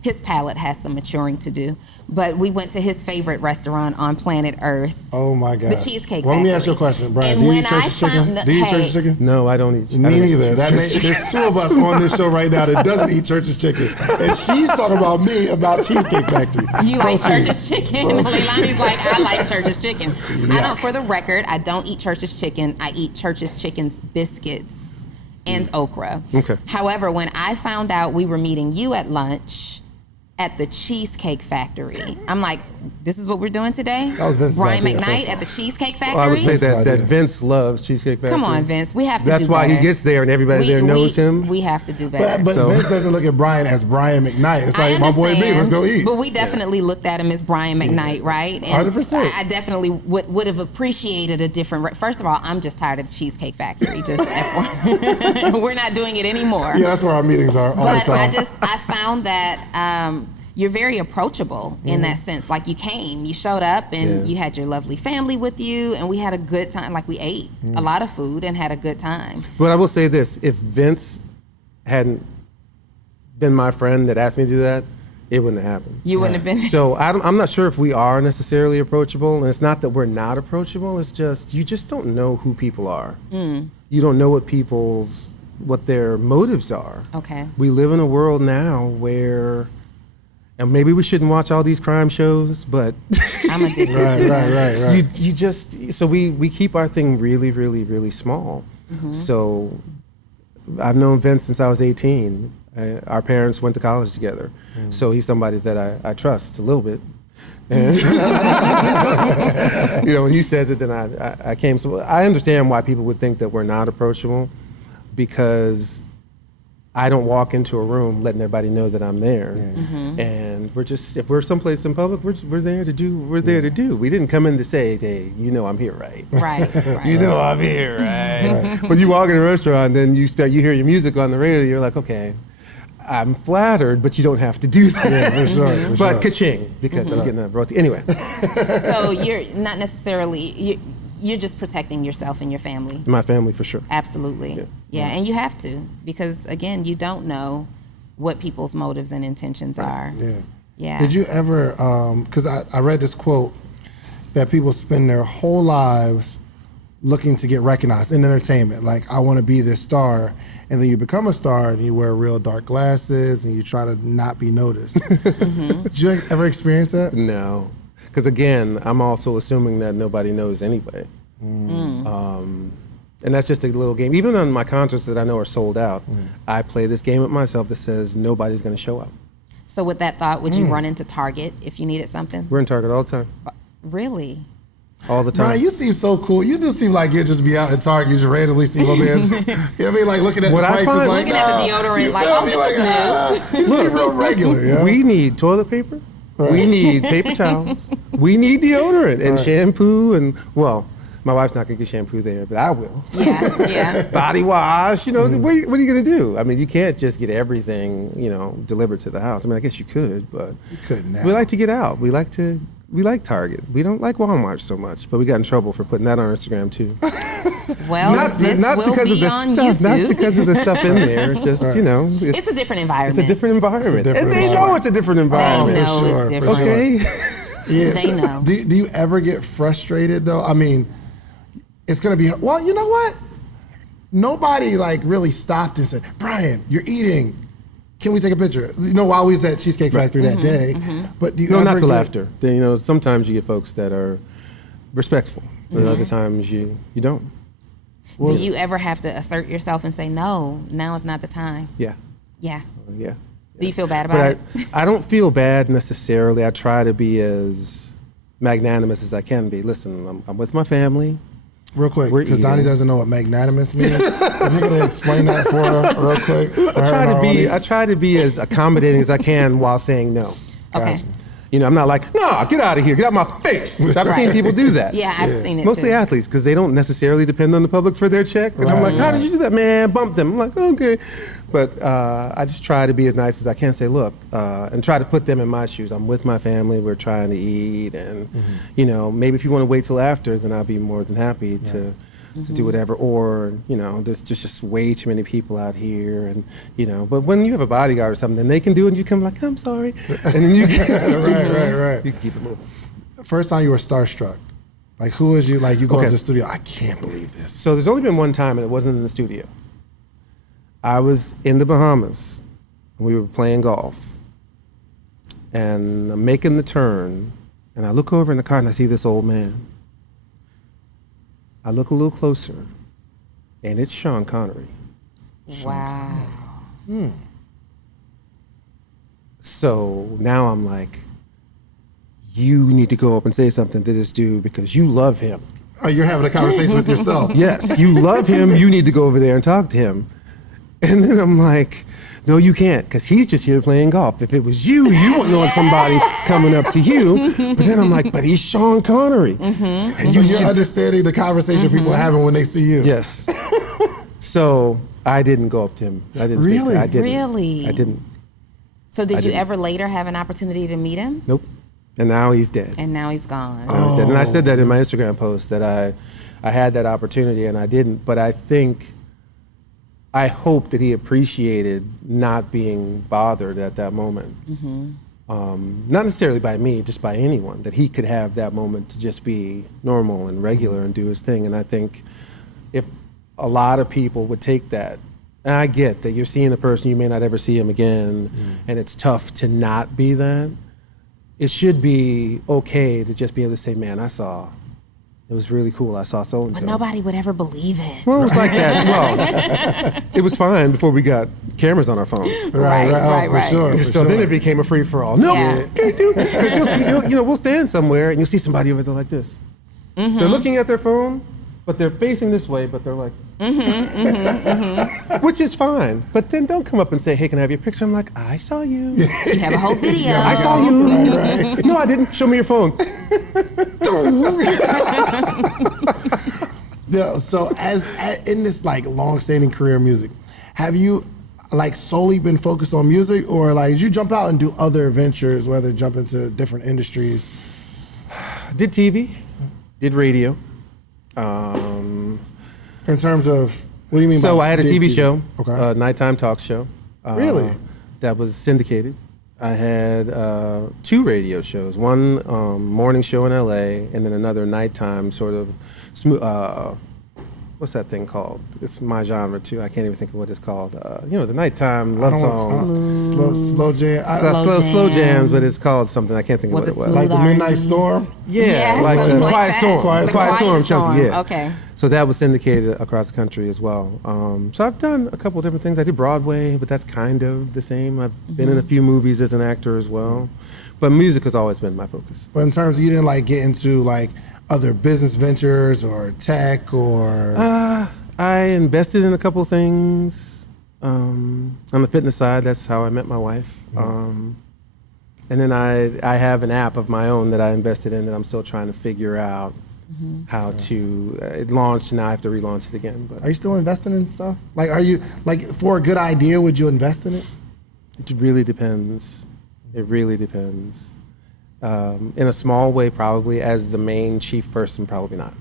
His palate has some maturing to do, but we went to his favorite restaurant on planet Earth. Oh my God. The Cheesecake Well, let me ask you a Factory. question, Brian. And Do you when eat church's I chicken? found- Do you eat hey. church's chicken? No, I don't eat. Me neither. There's 2 of us on this show right now that doesn't eat church's chicken, and she's talking about me about Cheesecake Factory. You like Proceed. Church's chicken? Leilani's like, I like Church's chicken. I don't. For the record, I don't eat Church's chicken. I eat Church's chicken's biscuits and okra. Okay. However, when I found out we were meeting you at lunch at the Cheesecake Factory, I'm like, this is what we're doing today? That was Vince's Brian idea, McKnight first at the Cheesecake Well, I would say Factory? that Vince loves Cheesecake Factory. Come on, Vince. We have to That's do why better. he gets there and everybody there knows him. We have to do better. But So- Vince doesn't look at Brian as Brian McKnight. It's I like, my boy B, understand, let's go eat. But we definitely looked at him as Brian McKnight, right? And 100%. I definitely would have appreciated a different. First of all, I'm just tired of the Cheesecake Factory. Just FYI. We're not doing it anymore. Yeah, that's where our meetings are all But the time. I found that you're very approachable in that sense. Like you came, you showed up, and Yeah. you had your lovely family with you, and we had a good time. Like we ate a lot of food and had a good time. But I will say this: if Vince hadn't been my friend that asked me to do that, it wouldn't have happened. You wouldn't have been. So I'm not sure if we are necessarily approachable, and it's not that we're not approachable. It's just you just don't know who people are. You don't know what their motives are. Okay. We live in a world now where, and maybe we shouldn't watch all these crime shows, but I'm addicted Right, to right, that. right, right. you just so we keep our thing really, really, really small. So I've known Vince since I was 18. Our parents went to college together. So he's somebody that I trust a little bit. And when he says it, then I came. So I understand why people would think that we're not approachable, because I don't walk into a room letting everybody know that I'm there. And if we're someplace in public, we're there to do. We didn't come in to say, hey, I'm here, right? Right. I'm here, right? But you walk in a restaurant, then you hear your music on the radio, you're like, okay, I'm flattered, but you don't have to do that. Yeah, for sure. But ka-ching, because I'm getting a royalty. Anyway. So you're not necessarily, you're just protecting yourself and your family. My family, for sure. Absolutely. Yeah, and you have to, because again, you don't know what people's motives and intentions are. Yeah. Did you ever, because I read this quote that people spend their whole lives looking to get recognized in entertainment. Like, I want to be this star. And then you become a star and you wear real dark glasses and you try to not be noticed. Did you ever experience that? No. Because again, I'm also assuming that nobody knows anyway. And that's just a little game. Even on my concerts that I know are sold out, I play this game with myself that says nobody's going to show up. So with that thought, would you run into Target if you needed something? We're in Target all the time. Really? All the time. Brian, you seem so cool. You just seem like you'd just be out at Target, you just randomly see my man. You know what I mean? Like looking at What the I prices, find- like, Looking at the deodorant, like, oh, this is new. you seem real regular. Yeah? We need toilet paper. We need paper towels. We need deodorant and shampoo and, well, my wife's not going to get shampoo there, but I will. Yeah. Body wash, what are you going to do? I mean, you can't just get everything, delivered to the house. I mean, I guess you could, but You couldn't now. we like to get out. We like Target. We don't like Walmart so much, but we got in trouble for putting that on Instagram too. Well, this will be on stuff, YouTube. not because of the stuff in there. It's just, It's a different environment. It's a different environment. different And they environment. know it's a different They environment. know sure, it's for different. Okay. Yeah. They know. Do you ever get frustrated though? I mean, it's gonna be, well, you know what? Nobody really stopped and said, Brian, you're eating. Can we take a picture? While we was at Cheesecake Factory that day. But do you No, ever not till get- after. Then, sometimes you get folks that are respectful, and other times you don't. Do you ever have to assert yourself and say, no, now is not the time? Yeah. Yeah. Yeah. Do you feel bad about But it? I don't feel bad necessarily. I try to be as magnanimous as I can be. Listen, I'm with my family. Real quick, We're because eating. Donnie doesn't know what magnanimous means. If you're gonna explain that for her real quick. I try to be as accommodating as I can while saying no. Okay. Gotcha. I'm not like, no, get out of here, get out of my face. I've seen people do that. Yeah, I've seen it Mostly too. athletes, because they don't necessarily depend on the public for their check. And I'm like, how did you do that, man? Bump them. I'm like, okay. But I just try to be as nice as I can. Say, look, and try to put them in my shoes. I'm with my family. We're trying to eat, and maybe if you want to wait till after, then I'll be more than happy to do whatever. Or there's just way too many people out here, and But when you have a bodyguard or something, then they can do it, and you come like, I'm sorry, and then you can, Right. you can keep it moving. First time you were starstruck. Like, who was you? Like, you go Okay. to the studio, I can't believe this. So there's only been one time, and it wasn't in the studio. I was in the Bahamas, and we were playing golf. And I'm making the turn, and I look over in the car, and I see this old man. I look a little closer, and it's Sean Connery. Wow. So now I'm like, you need to go up and say something to this dude because you love him. Oh, you're having a conversation with yourself. Yes, you love him. You need to go over there and talk to him. And then I'm like, no, you can't, because he's just here playing golf. If it was you wouldn't want somebody coming up to you. But then I'm like, but he's Sean Connery. And you're understanding the conversation people are having when they see you. Yes. So I didn't go up to him. I didn't speak to Really? him. I didn't. Really? I didn't. So did you didn't. ever later have an opportunity to meet him? Nope. And now he's dead. And now he's gone. Now he's dead. And I said that in my Instagram post, that I had that opportunity and I didn't. But I hope that he appreciated not being bothered at that moment. Not necessarily by me, just by anyone, that he could have that moment to just be normal and regular and do his thing. And I think if a lot of people would take that, and I get that you're seeing a person, you may not ever see him again, and it's tough to not be that. It should be okay to just be able to say, man, I saw It was really cool. I saw so and But so. nobody would ever believe it. Well, it was like that. Well, it was fine before we got cameras on our phones. Right. Right, For right. sure. For So sure. then it became a free for all. No, Yeah. can't do. Because we'll stand somewhere and you'll see somebody over there like this. Mm-hmm. They're looking at their phone, but they're facing this way, but they're like, which is fine. But then don't come up and say, "Hey, can I have your picture?" I'm like, "I saw you. You have a whole video. I saw you. Right. No, I didn't. Show me your phone." Yeah. So in this like long-standing career in music, have you like solely been focused on music, or like did you jump out and do other ventures, whether jump into different industries? Did TV, did radio. In terms of what do you mean? So by I had a did TV show, Okay. a nighttime talk show. Really? That was syndicated. I had 2 radio shows, one morning show in LA, and then another nighttime sort of what's that thing called? It's my genre too. I can't even think of what it's called. The nighttime love songs. Slow jam. Slow jams, but it's called something. I can't think of Was what it it was. smooth? Like the Midnight Storm. Yeah, like something the like Quiet that. Storm. The Quiet Storm, chunky, yeah. Okay. So that was syndicated across the country as well. So I've done a couple of different things. I did Broadway, but that's kind of the same. I've been in a few movies as an actor as well. But music has always been my focus. But in terms of you didn't like get into like other business ventures or tech or I invested in a couple of things. On the fitness side, that's how I met my wife. And then I have an app of my own that I invested in that I'm still trying to figure out how to. It launched, and now I have to relaunch it again. But are you still investing in stuff? Like are you like for a good idea would you invest in it? it really depends. It really depends. In a small way, probably. As the main chief person, probably not.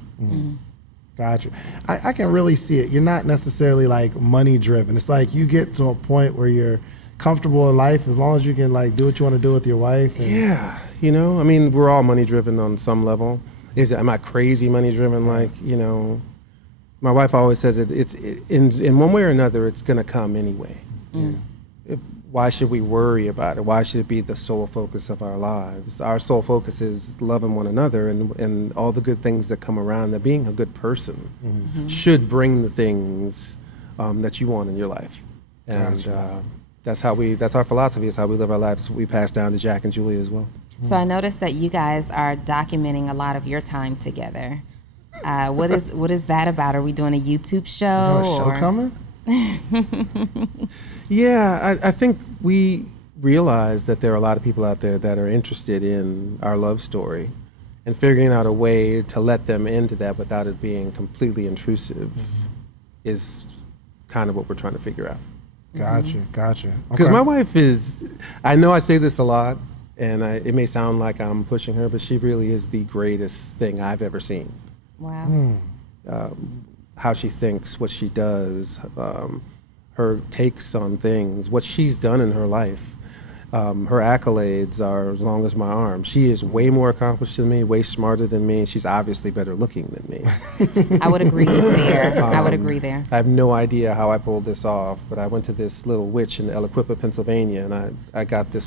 Gotcha. I can really see it. You're not necessarily like money driven. It's like you get to a point where you're comfortable in life as long as you can like do what you want to do with your wife. And Yeah, I mean, we're all money driven on some level. Am I crazy money driven? Like, my wife always says it's in one way or another, it's gonna come anyway. Why should we worry about it? Why should it be the sole focus of our lives? Our sole focus is loving one another and all the good things that come around. That being a good person should bring the things that you want in your life. And that's our philosophy, is how we live our lives. We pass down to Jack and Julie as well. So I noticed that you guys are documenting a lot of your time together. What is that about? Are we doing a YouTube show? a show or- coming? Yeah, I think we realize that there are a lot of people out there that are interested in our love story, and figuring out a way to let them into that without it being completely intrusive is kind of what we're trying to figure out. Gotcha. Because my wife is, I know I say this a lot, and it may sound like I'm pushing her, but she really is the greatest thing I've ever seen. Wow. How she thinks, what she does, her takes on things, what she's done in her life. Her accolades are as long as my arm. She is way more accomplished than me, way smarter than me, and she's obviously better looking than me. I would agree there. I would agree there. I have no idea how I pulled this off, but I went to this little witch in El Equipa, Pennsylvania, and I got this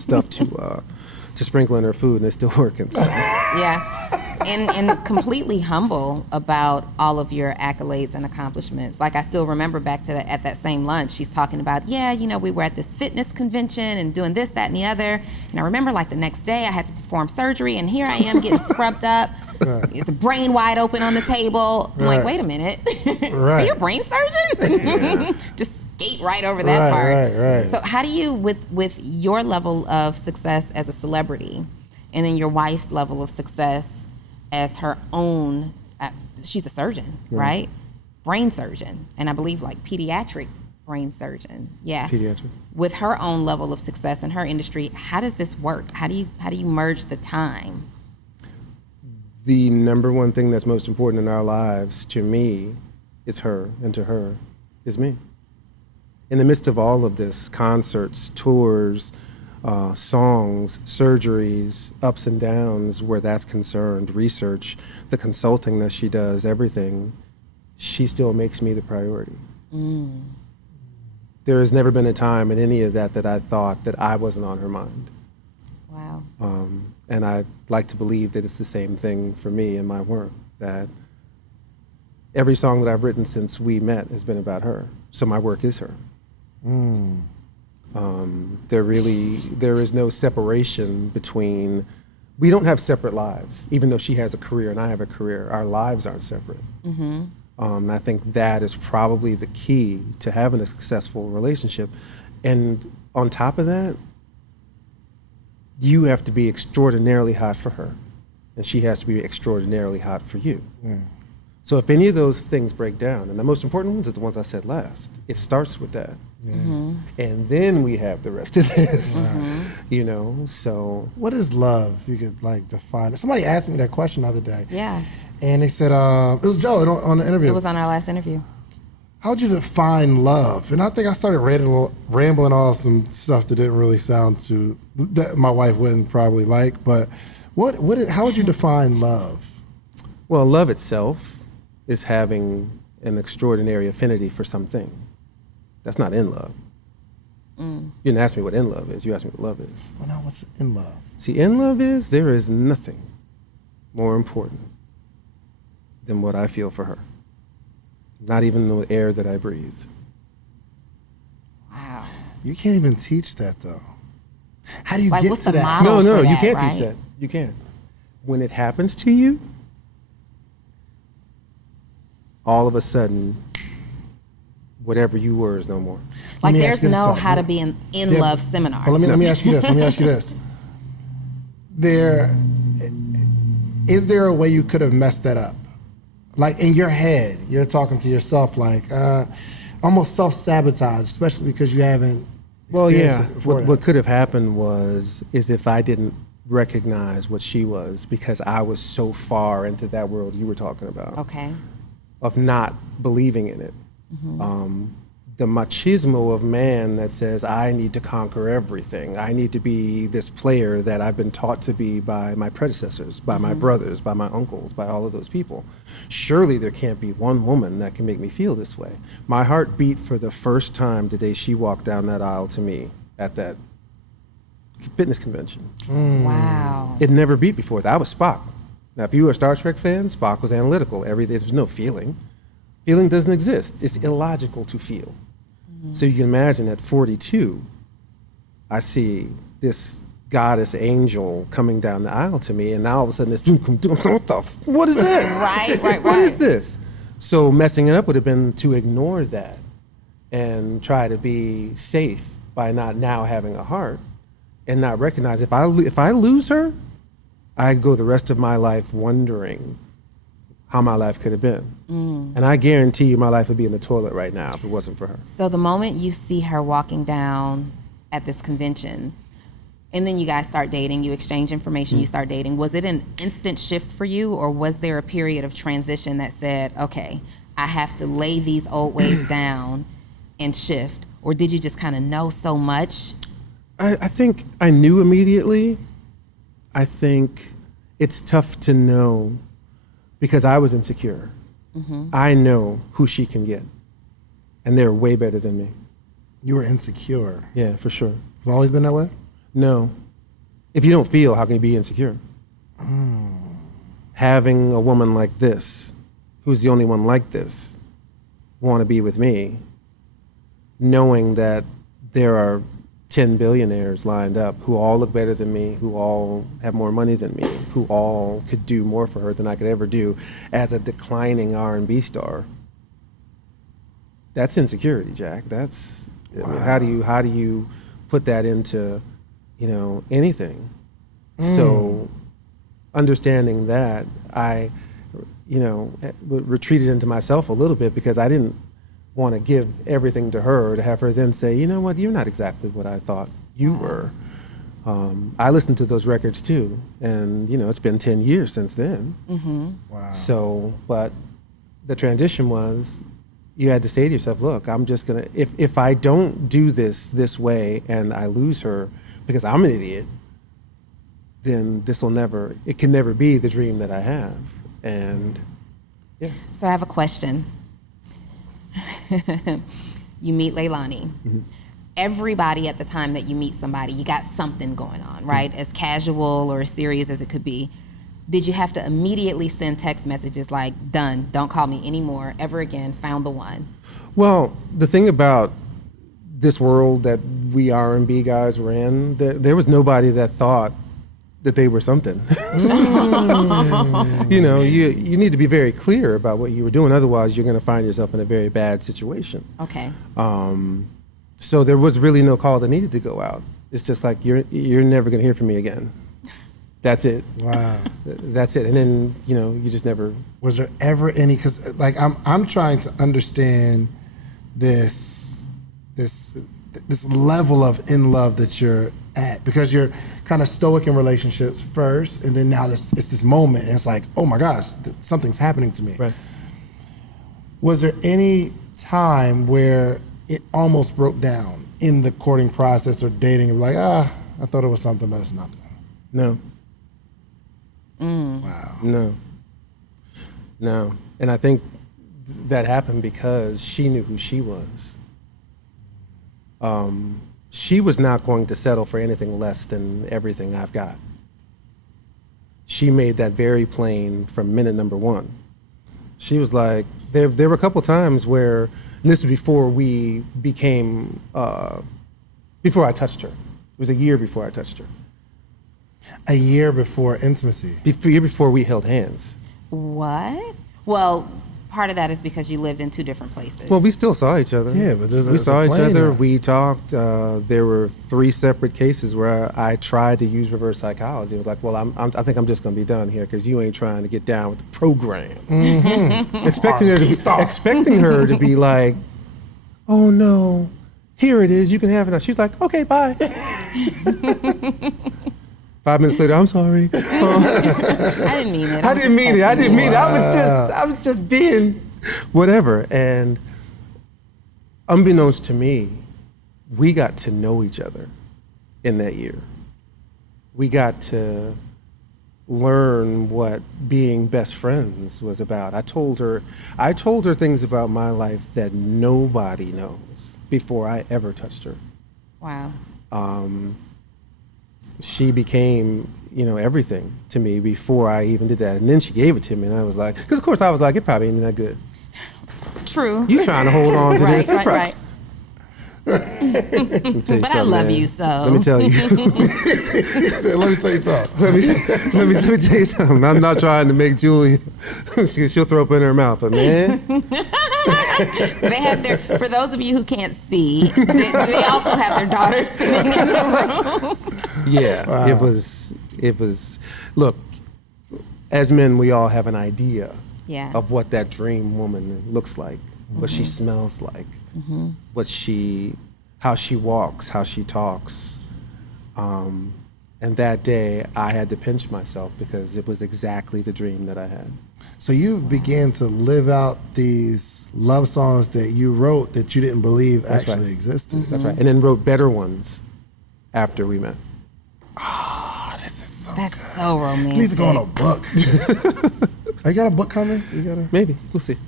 stuff to sprinkle in her food, and it's still working. So. Yeah. And completely humble about all of your accolades and accomplishments. Like I still remember back to at that same lunch, she's talking about, we were at this fitness convention and doing this, that, and the other. And I remember like the next day I had to perform surgery, and here I am getting scrubbed up. It's a brain wide open on the table. I'm like, wait a minute. Are you a brain surgeon? Just skate right over that part. Right. So how do you, with your level of success as a celebrity, and then your wife's level of success as her own, she's a surgeon, right? Brain surgeon, and I believe like pediatric brain surgeon. Yeah. Pediatric. With her own level of success in her industry, how does this work? How do you merge the time? The number one thing that's most important in our lives, to me, is her, and to her is me. In the midst of all of this, concerts, tours, songs, surgeries, ups and downs where that's concerned, research, the consulting that she does, everything, she still makes me the priority. There has never been a time in any of that I thought that I wasn't on her mind. Wow. And I like to believe that it's the same thing for me in my work. that every song that I've written since we met has been about her. So my work is her. There is no separation between, we don't have separate lives, even though she has a career and I have a career. Our lives aren't separate. I think that is probably the key to having a successful relationship. And on top of that, you have to be extraordinarily hot for her, and she has to be extraordinarily hot for you. So if any of those things break down, and the most important ones are the ones I said last, it starts with that. And then we have the rest of this, you know, so. What is love? You could like define it. Somebody asked me that question the other day. Yeah. And they said, it was Joe on the interview. It was on our last interview. How would you define love? And I think I started rambling off some stuff that didn't really sound to, that my wife wouldn't probably like, but how would you define love? Well, love itself is having an extraordinary affinity for something. That's not in love. You didn't ask me what in love is, you asked me what love is. Well, now what's in love? See, in love is, there is nothing more important than what I feel for her. Not even the air that I breathe. Wow. You can't even teach that though. How do you Like, get what's to the that? model? No, for you that, can't right? teach that. You can't. When it happens to you, all of a sudden, whatever you were is no more. Like, me there's ask you no something. how to be in love seminar. But let me ask you this. Is there a way you could have messed that up? Like in your head, you're talking to yourself like almost self-sabotage, especially because you haven't Well, yeah. experienced it before What could have happened is if I didn't recognize what she was, because I was so far into that world you were talking about, Okay. of not believing in it. The machismo of man that says, I need to conquer everything. I need to be this player that I've been taught to be by my predecessors, by my brothers, by my uncles, by all of those people. Surely there can't be one woman that can make me feel this way. My heart beat for the first time the day she walked down that aisle to me at that fitness convention. Wow. It never beat before that. I was Spock. Now, if you were a Star Trek fan, Spock was analytical. There was no feeling. Feeling doesn't exist. It's illogical to feel. So you can imagine at 42, I see this goddess angel coming down the aisle to me, and now all of a sudden what is this? Right. What is this? So messing it up would have been to ignore that and try to be safe by not now having a heart and not recognize if I lose her, I go the rest of my life wondering how my life could have been. And I guarantee you my life would be in the toilet right now if it wasn't for her. So the moment you see her walking down at this convention, and then you guys start dating, you exchange information, you start dating, was it an instant shift for you, or was there a period of transition that said, okay, I have to lay these old ways down and shift? Or did you just kind of know so much? I think I knew immediately. I think it's tough to know because I was insecure. I know who she can get, and they're way better than me. You were insecure. Yeah, for sure. You've always been that way? No. If you don't feel, how can you be insecure? Having a woman like this, who's the only one like this, want to be with me, knowing that there are 10 billionaires lined up who all look better than me, who all have more money than me, who all could do more for her than I could ever do as a declining R&B star. That's insecurity, Jack. That's, I mean, how do you put that into, anything? So understanding that, I, retreated into myself a little bit because I didn't want to give everything to her to have her then say, you know what, you're not exactly what I thought you were. I listened to those records too, and it's been 10 years since then. Wow. So, but the transition was, you had to say to yourself, look, I'm just gonna, if I don't do this way and I lose her because I'm an idiot, then it can never be the dream that I have. And yeah. So I have a question. You meet Leilani. Everybody at the time that you meet somebody, you got something going on, right? As casual or as serious as it could be. did you have to immediately send text messages like, done, don't call me anymore, ever again, found the one? Well, the thing about this world that we R&B guys were in, there was nobody that thought that they were something. You know, you need to be very clear about what you were doing. Otherwise, you're going to find yourself in a very bad situation. Okay. So there was really no call that needed to go out. It's just like, you're never going to hear from me again. That's it. Wow. That's it. And then, you know, you just never. Was there ever any, because like I'm trying to understand this level of in love that you're at, because you're kind of stoic in relationships first, and then now it's this moment, and it's like, oh my gosh, something's happening to me. Right. Was there any time where it almost broke down in the courting process or dating, and like, I thought it was something, but it's nothing? No. Wow. No. And I think that happened because she knew who she was. She was not going to settle for anything less than everything I've got. She made that very plain from minute number one. She was like, there were a couple times where, and this was before we became, before I touched her. It was a year before I touched her. A year before intimacy. A year before we held hands. What? Well, part of that is because you lived in two different places. Well, we still saw each other. Yeah, but we saw each other. We talked. There were 3 separate cases where I tried to use reverse psychology. It was like, well, I think I'm just going to be done here because you ain't trying to get down with the program. Mm-hmm. expecting her to be like, oh no, here it is. You can have it now. She's like, okay, bye. 5 minutes later, I'm sorry. I didn't mean it. I didn't mean it. I was just being whatever. And unbeknownst to me, we got to know each other in that year. We got to learn what being best friends was about. I told her things about my life that nobody knows before I ever touched her. Wow. She became, everything to me before I even did that. And then she gave it to me, and I was like, because of course I was like, it probably ain't that good. True. You trying to hold on to this. Right. Let me tell you But something, I love man. you so. Let me tell you. Let me tell you something. let me tell you something. I'm not trying to make Julie, she'll throw up in her mouth, but man. They have for those of you who can't see, they also have their daughters sitting in the room. Yeah, Wow. it was, look, as men, we all have an idea Yeah. of what that dream woman looks like, what she smells like, how she walks, how she talks. And that day I had to pinch myself because it was exactly the dream that I had. So you began to live out these love songs that you wrote that you didn't believe actually existed. That's right. And then wrote better ones after we met. Oh, this is so That's good. so romantic. It needs to go on a book. You got a book coming? Maybe. We'll see.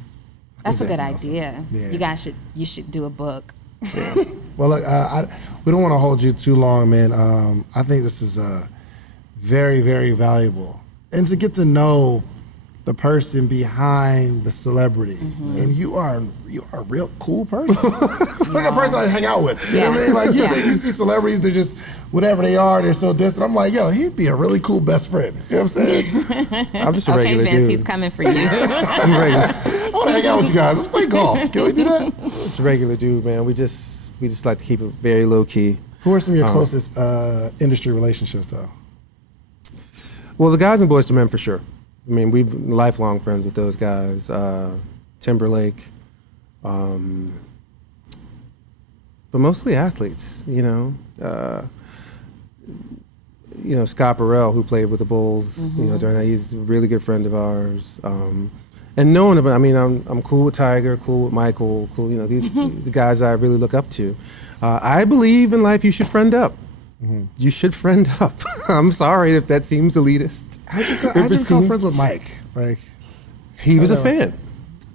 That's a good idea. Yeah. You guys should do a book. Well, look, we don't want to hold you too long, man. I think this is very, very valuable. And to get to know the person behind the celebrity. And you are a real cool person. Like a person I hang out with. You know what I mean? Like you see celebrities, they're just whatever they are, they're so distant. I'm like, yo, he'd be a really cool best friend. You know what I'm saying? I'm just a Okay, regular Vince, dude. he's coming for you. I'm regular. I want to hang out with you guys. Let's play golf. Can we do that? It's a regular dude, man. We just like to keep it very low key. Who are some of your closest industry relationships, though? Well, the guys and Boys to Men for sure. I mean, we've been lifelong friends with those guys. Timberlake, but mostly athletes. Scott Burrell, who played with the Bulls. During that, he's a really good friend of ours. And knowing about, I'm cool with Tiger, cool with Michael, cool. These the guys I really look up to. I believe in life you should friend up. You should friend up. I'm sorry if that seems elitist. How'd you become friends with Mike? Like, he was a fan.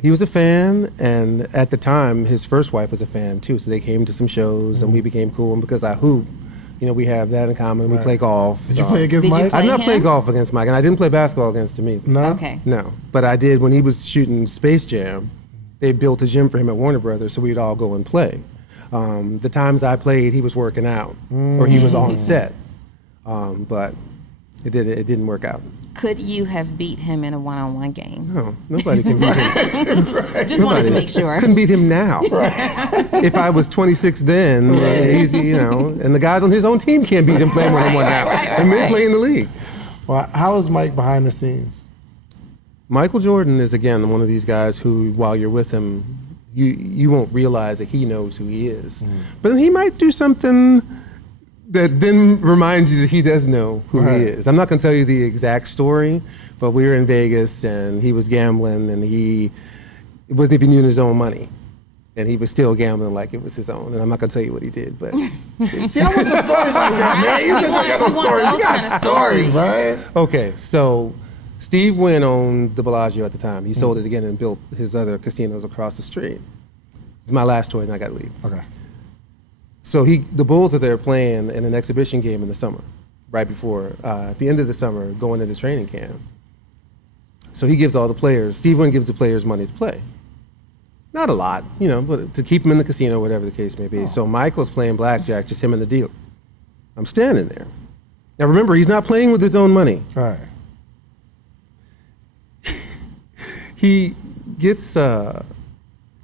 He was a fan, and at the time, his first wife was a fan too. So they came to some shows, and we became cool. And because I hoop, we have that in common. We play golf. Did you play against Did you Mike? play I've not him? played golf against Mike, and I didn't play basketball against him either. No. Okay. No, but I did when he was shooting Space Jam. They built a gym for him at Warner Brothers, so we'd all go and play. The times I played, he was working out or he was on set, but it didn't work out. Could you have beat him in a one-on-one game? No, nobody can beat him. Just wanted to make sure. Couldn't beat him now. If I was 26 then, he's, and the guys on his own team can't beat him playing one-on-one now. And men play in the league. Well, how is Mike behind the scenes? Michael Jordan is, again, one of these guys who, while you're with him, you won't realize that he knows who he is. But then he might do something that then reminds you that he does know who he is. I'm not going to tell you the exact story, but we were in Vegas and he was gambling and he wasn't even using his own money. And he was still gambling like it was his own. And I'm not going to tell you what he did, but... See, I want some stories like that, man. You think I got no stories. You got stories, right? Okay, so Steve Wynn owned the Bellagio at the time. He sold it again and built his other casinos across the street. This is my last story and I got to leave. Okay. So the Bulls are there playing in an exhibition game in the summer, right before, at the end of the summer, going into training camp. So he gives all the players, Steve Wynn gives the players money to play. Not a lot, but to keep them in the casino, whatever the case may be. So Michael's playing blackjack, just him and the dealer. I'm standing there. Now remember, he's not playing with his own money. All right. He gets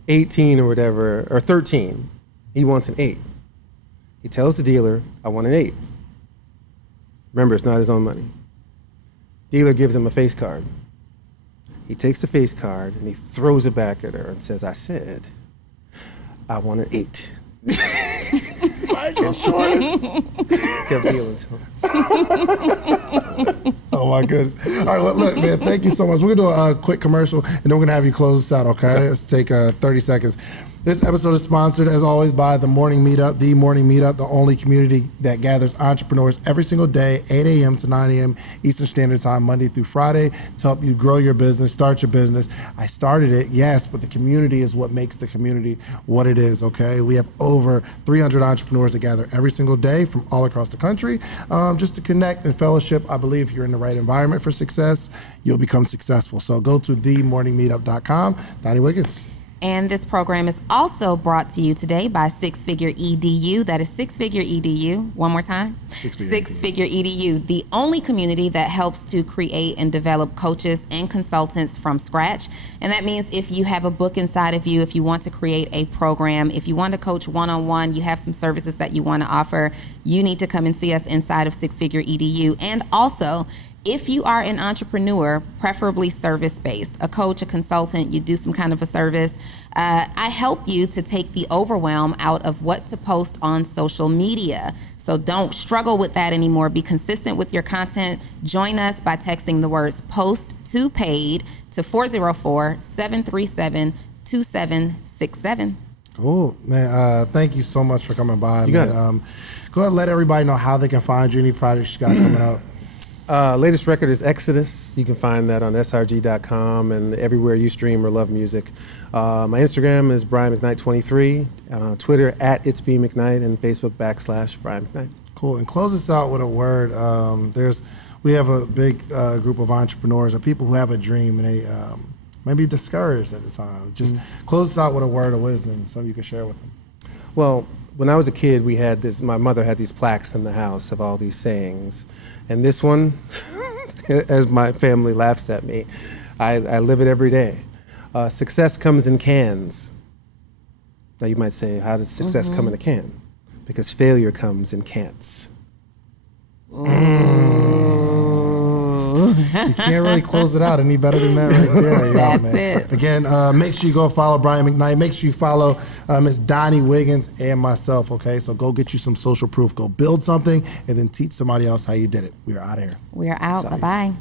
18 or whatever, or 13. He wants an 8. He tells the dealer, I want an 8. Remember, it's not his own money. Dealer gives him a face card. He takes the face card and he throws it back at her and says, I said, I want an 8. Michael Jordan. Kept dealing to him. Oh my goodness. All right, well, look, man, thank you so much. We're gonna do a quick commercial and then we're gonna have you close this out, okay? Let's take 30 seconds. This episode is sponsored, as always, by The Morning Meetup, the only community that gathers entrepreneurs every single day, 8 a.m. to 9 a.m. Eastern Standard Time, Monday through Friday, to help you grow your business, start your business. I started it, yes, but the community is what makes the community what it is, okay? We have over 300 entrepreneurs that gather every single day from all across the country, just to connect and fellowship. I believe if you're in the right environment for success, you'll become successful. So go to themorningmeetup.com. Donni Wiggins. And this program is also brought to you today by Six Figure EDU. That is Six Figure EDU. One more time. Six Figure EDU, the only community that helps to create and develop coaches and consultants from scratch. And that means if you have a book inside of you, if you want to create a program, if you want to coach one-on-one, you have some services that you want to offer, you need to come and see us inside of Six Figure EDU. And also, if you are an entrepreneur, preferably service-based, a coach, a consultant, you do some kind of a service, I help you to take the overwhelm out of what to post on social media. So don't struggle with that anymore. Be consistent with your content. Join us by texting the words POST to PAID to 404-737-2767. Cool, man. Thank you so much for coming by. You got it. Go ahead and let everybody know how they can find you, any projects you got coming up. Latest record is Exodus. You can find that on srg.com and everywhere you stream or love music. My Instagram is Brian McKnight 23, Twitter @It'sBMcKnight, and Facebook /Brian McKnight. Cool. And close us out with a word. We have a big group of entrepreneurs or people who have a dream and they may be discouraged at the time. Just close us out with a word of wisdom, something you can share with them. Well, when I was a kid, my mother had these plaques in the house of all these sayings. And this one, as my family laughs at me, I live it every day. Success comes in cans. Now you might say, how does success come in a can? Because failure comes in cans. You can't really close it out any better than that right there. That's man. it. Again, make sure you go follow Brian McKnight. Make sure you follow Ms. Donni Wiggins and myself, okay? So go get you some social proof. Go build something and then teach somebody else how you did it. We are out of here. We're out. Nice. Bye-bye.